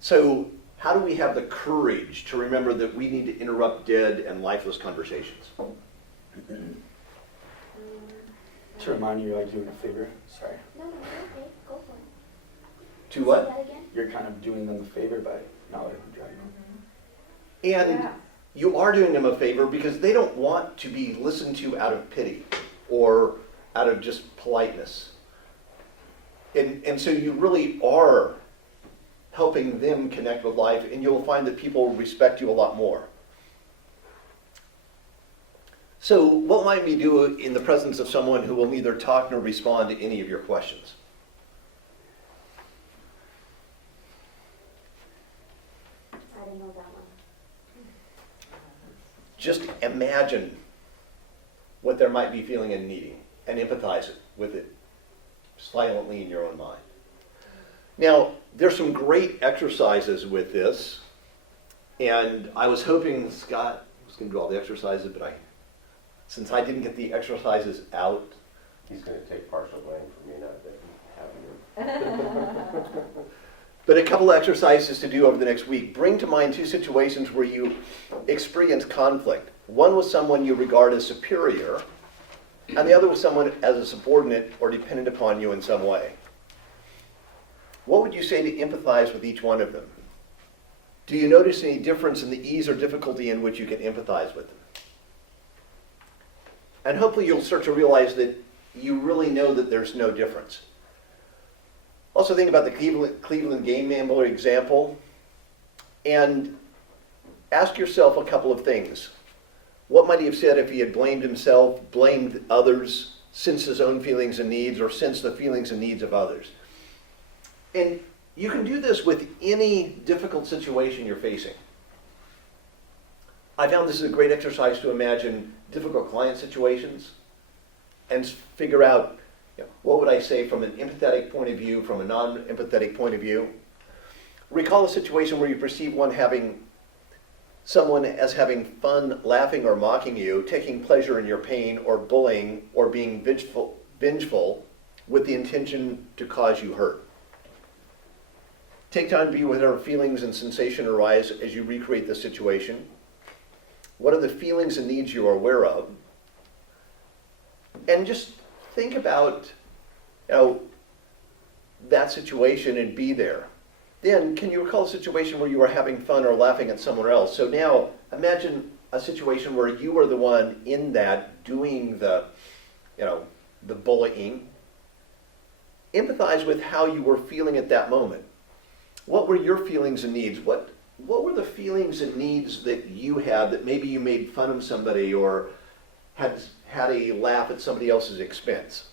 So how do we have the courage to remember that we need to interrupt dead and lifeless conversations? To remind you, you're like doing a favor. Sorry. No, you're okay, go for it. To what? Say that again? You're kind of doing them a favor by not letting them drag on. And Yeah. you are doing them a favor because they don't want to be listened to out of pity or out of just politeness. And so you really are helping them connect with life, and you'll find that people respect you a lot more. So what might we do in the presence of someone who will neither talk nor respond to any of your questions? I didn't know that one. Just imagine what they might be feeling and needing, and empathize with it silently in your own mind. Now, there's some great exercises with this, and I was hoping Scott was going to do all the exercises, but since I didn't get the exercises out, He's going to take partial blame for me not having them. but a couple of exercises to do over the next week. Bring to mind 2 situations where you experience conflict. One with someone you regard as superior, and the other with someone as a subordinate or dependent upon you in some way. What would you say to empathize with each one of them? Do you notice any difference in the ease or difficulty in which you can empathize with them? And hopefully you'll start to realize that you really know that there's no difference. Also think about the Cleveland game member example, and ask yourself a couple of things. What might he have said if he had blamed himself, blamed others, sensed his own feelings and needs, or sensed the feelings and needs of others? And you can do this with any difficult situation you're facing. I found this is a great exercise to imagine difficult client situations and figure out, what would I say from an empathetic point of view, from a non-empathetic point of view. Recall a situation where you perceive someone as having fun, laughing or mocking you, taking pleasure in your pain, or bullying, or being vengeful with the intention to cause you hurt. Take time to be whatever feelings and sensation arise as you recreate the situation. What are the feelings and needs you are aware of? And just think about that situation and be there. Then, can you recall a situation where you were having fun or laughing at someone else? So now, imagine a situation where you were the one in that doing the bullying. Empathize with how you were feeling at that moment. What were your feelings and needs? What were the feelings and needs that you had that maybe you made fun of somebody or had a laugh at somebody else's expense?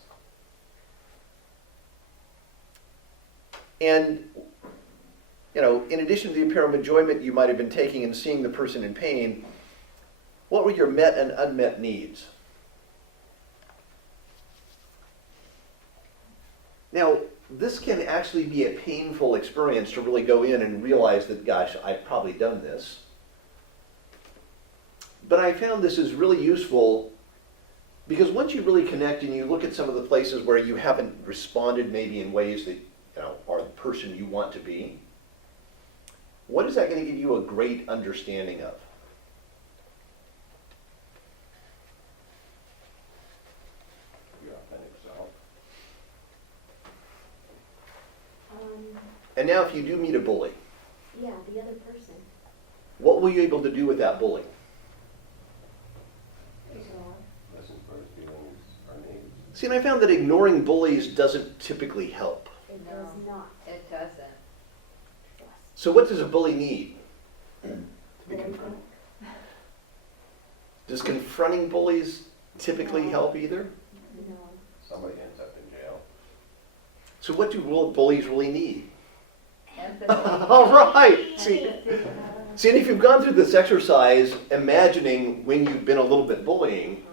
And in addition to the apparent enjoyment you might have been taking in seeing the person in pain, what were your met and unmet needs? Now, this can actually be a painful experience to really go in and realize that, gosh, I've probably done this. But I found this is really useful Because once you really connect and you look at some of the places where you haven't responded maybe in ways that are the person you want to be, what is that going to give you a great understanding of? Your authentic self. And now if you do meet a bully, Yeah, the other person. what will you be able to do with that bully? Listen for his feelings or needs. See, and I found that ignoring bullies doesn't typically help. It does not. It doesn't. So what does a bully need? To be confronted. Does confronting bullies typically help either? No. Somebody ends up in jail. So what do bullies really need? Empathy. All right. See, and if you've gone through this exercise, imagining when you've been a little bit bullying,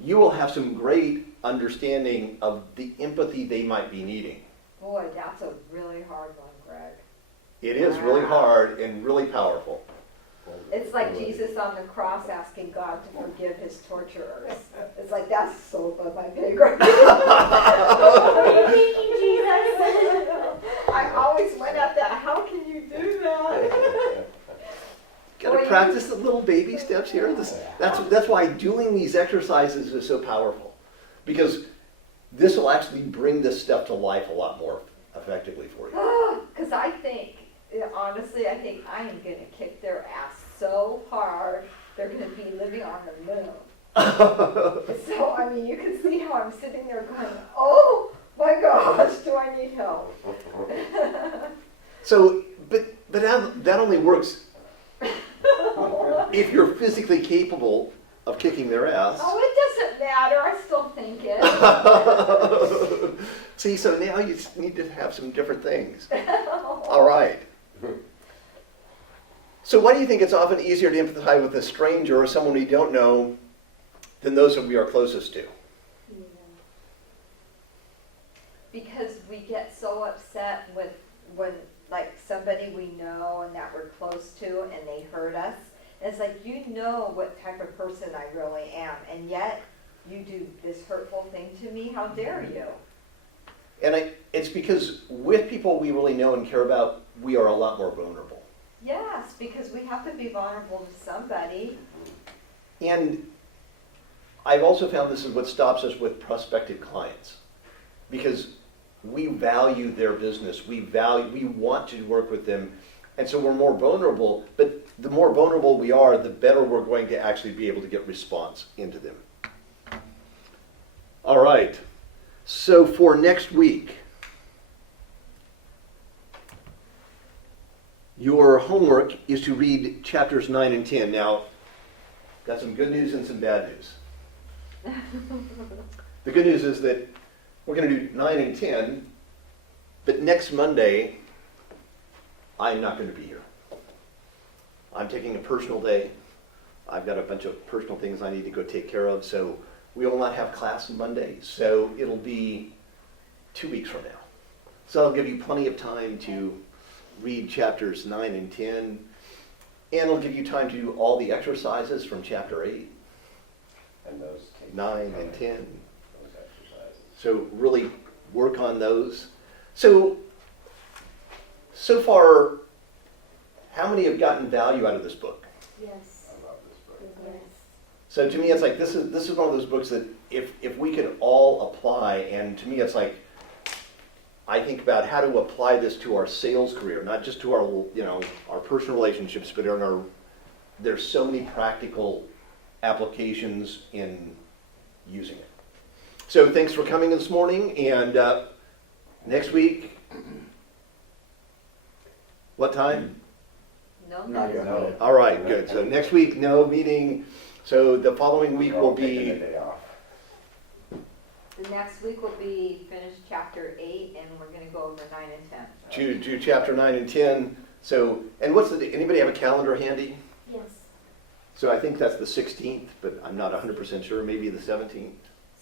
you will have some great understanding of the empathy they might be needing. Boy, that's a really hard one, Greg. It is really hard and really powerful. It's like Jesus on the cross asking God to forgive his torturers. It's like, that's so above my pay grade. I always went at that. How can you do that? Got to Boy, practice the little baby steps here. That's why doing these exercises is so powerful, because this will actually bring this stuff to life a lot more effectively for you. Because I think, honestly, I think I am going to kick their ass so hard, they're going to be living on the moon. So, I mean, you can see how I'm sitting there going, oh my gosh, do I need help? So, but that only works if you're physically capable of kicking their ass. Oh, it doesn't matter. I still think it. See, so now you need to have some different things. All right. So why do you think it's often easier to empathize with a stranger or someone we don't know than those that we are closest to? Because we get so upset when like somebody we know and that we're close to and they hurt us. It's like, you know what type of person I really am, and yet you do this hurtful thing to me. How dare you? And it's because with people we really know and care about, we are a lot more vulnerable. Yes, because we have to be vulnerable to somebody. And I've also found this is what stops us with prospective clients, because we value their business. We want to work with them. And so we're more vulnerable, but the more vulnerable we are, the better we're going to actually be able to get response into them. All right. So for next week, your homework is to read chapters 9 and 10. Now, got some good news and some bad news. The good news is that we're going to do 9 and 10, but next Monday, I'm not going to be here. I'm taking a personal day. I've got a bunch of personal things I need to go take care of, so we will not have class on Monday. So it'll be 2 weeks from now. So I'll give you plenty of time to read chapters 9 and 10, and it'll give you time to do all the exercises from chapter 8, And those take 9 and 10. those exercises. So really work on those. So far, how many have gotten value out of this book? Yes. I love this book. Yes. So to me, it's like this is one of those books that if we could all apply, and to me, it's like I think about how to apply this to our sales career, not just to our personal relationships, but there's so many practical applications in using it. So thanks for coming this morning, and next week, what time? No, Not yet. No. All right, good. So next week, no meeting. So the following week We're will all taking be, a day off. The next week will be finish chapter 8, and we're going to go over 9 and 10. do chapter 9 and 10. So, and anybody have a calendar handy? Yes. So I think that's the 16th, but I'm not 100% sure. Maybe the 17th.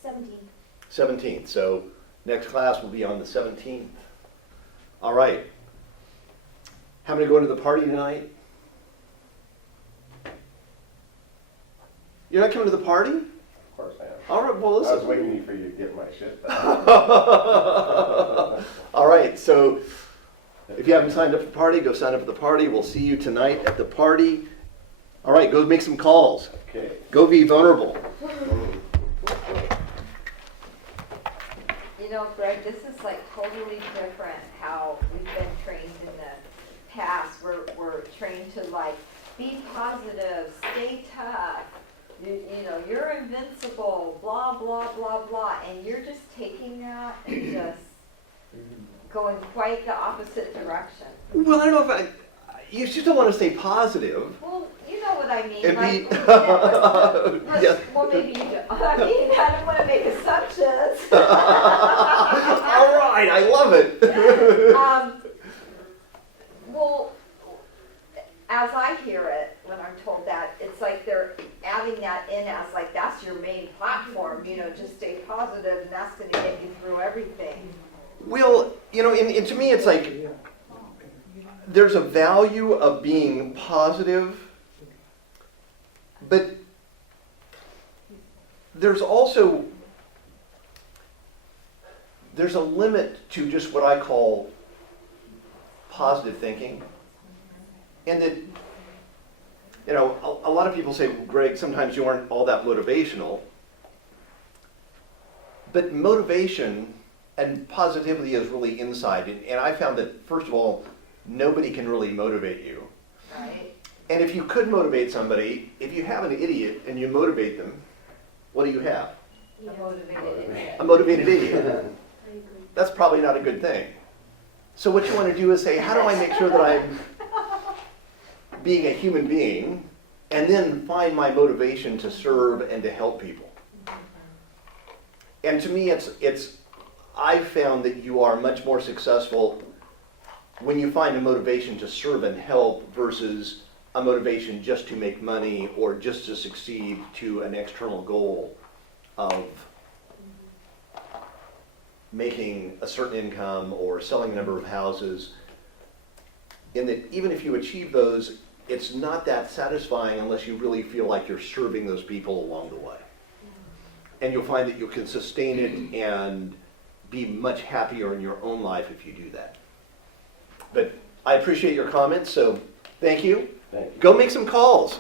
17. 17th. So next class will be on the 17th. All right. How many going to the party tonight? You're not coming to the party? Of course I am. All right, well, I was listen. waiting for you to get my shit done. All right, so if you haven't signed up for the party, go sign up for the party. We'll see you tonight at the party. All right, go make some calls. Okay. Go be vulnerable. You know, Greg, this is like totally different how we've been trained in the past. We're trained to like, be positive, stay tough, you know, you're invincible, blah, blah, blah, blah. And you're just taking that and just going quite the opposite direction. Well, I don't know if you just don't want to stay positive. Well, you know what I mean. It'd Like, be- yeah, well, maybe you do. I mean, I don't want to make assumptions. All right, I love it. Well, as I hear it, when I'm told that, it's like they're adding that in as like, that's your main platform, you know, just stay positive and that's going to get you through everything. Well, you know, and to me, it's like there's a value of being positive, but there's also there's a limit to just what I call positive thinking. And that, you know, a lot of people say, well, Greg, sometimes you aren't all that motivational. But motivation and positivity is really inside. And I found that, first of all, nobody can really motivate you. Right? And if you could motivate somebody, if you have an idiot and you motivate them, what do you have? A motivated idiot. A motivated idiot. I agree. That's probably not a good thing. So what you want to do is say, how do I make sure that I'm being a human being, and then find my motivation to serve and to help people? And to me, I've found that you are much more successful when you find a motivation to serve and help versus a motivation just to make money or just to succeed to an external goal of making a certain income or selling a number of houses. In that even if you achieve those, it's not that satisfying unless you really feel like you're serving those people along the way. And you'll find that you can sustain it and be much happier in your own life if you do that. But I appreciate your comments, so thank you. Thank you. Go make some calls.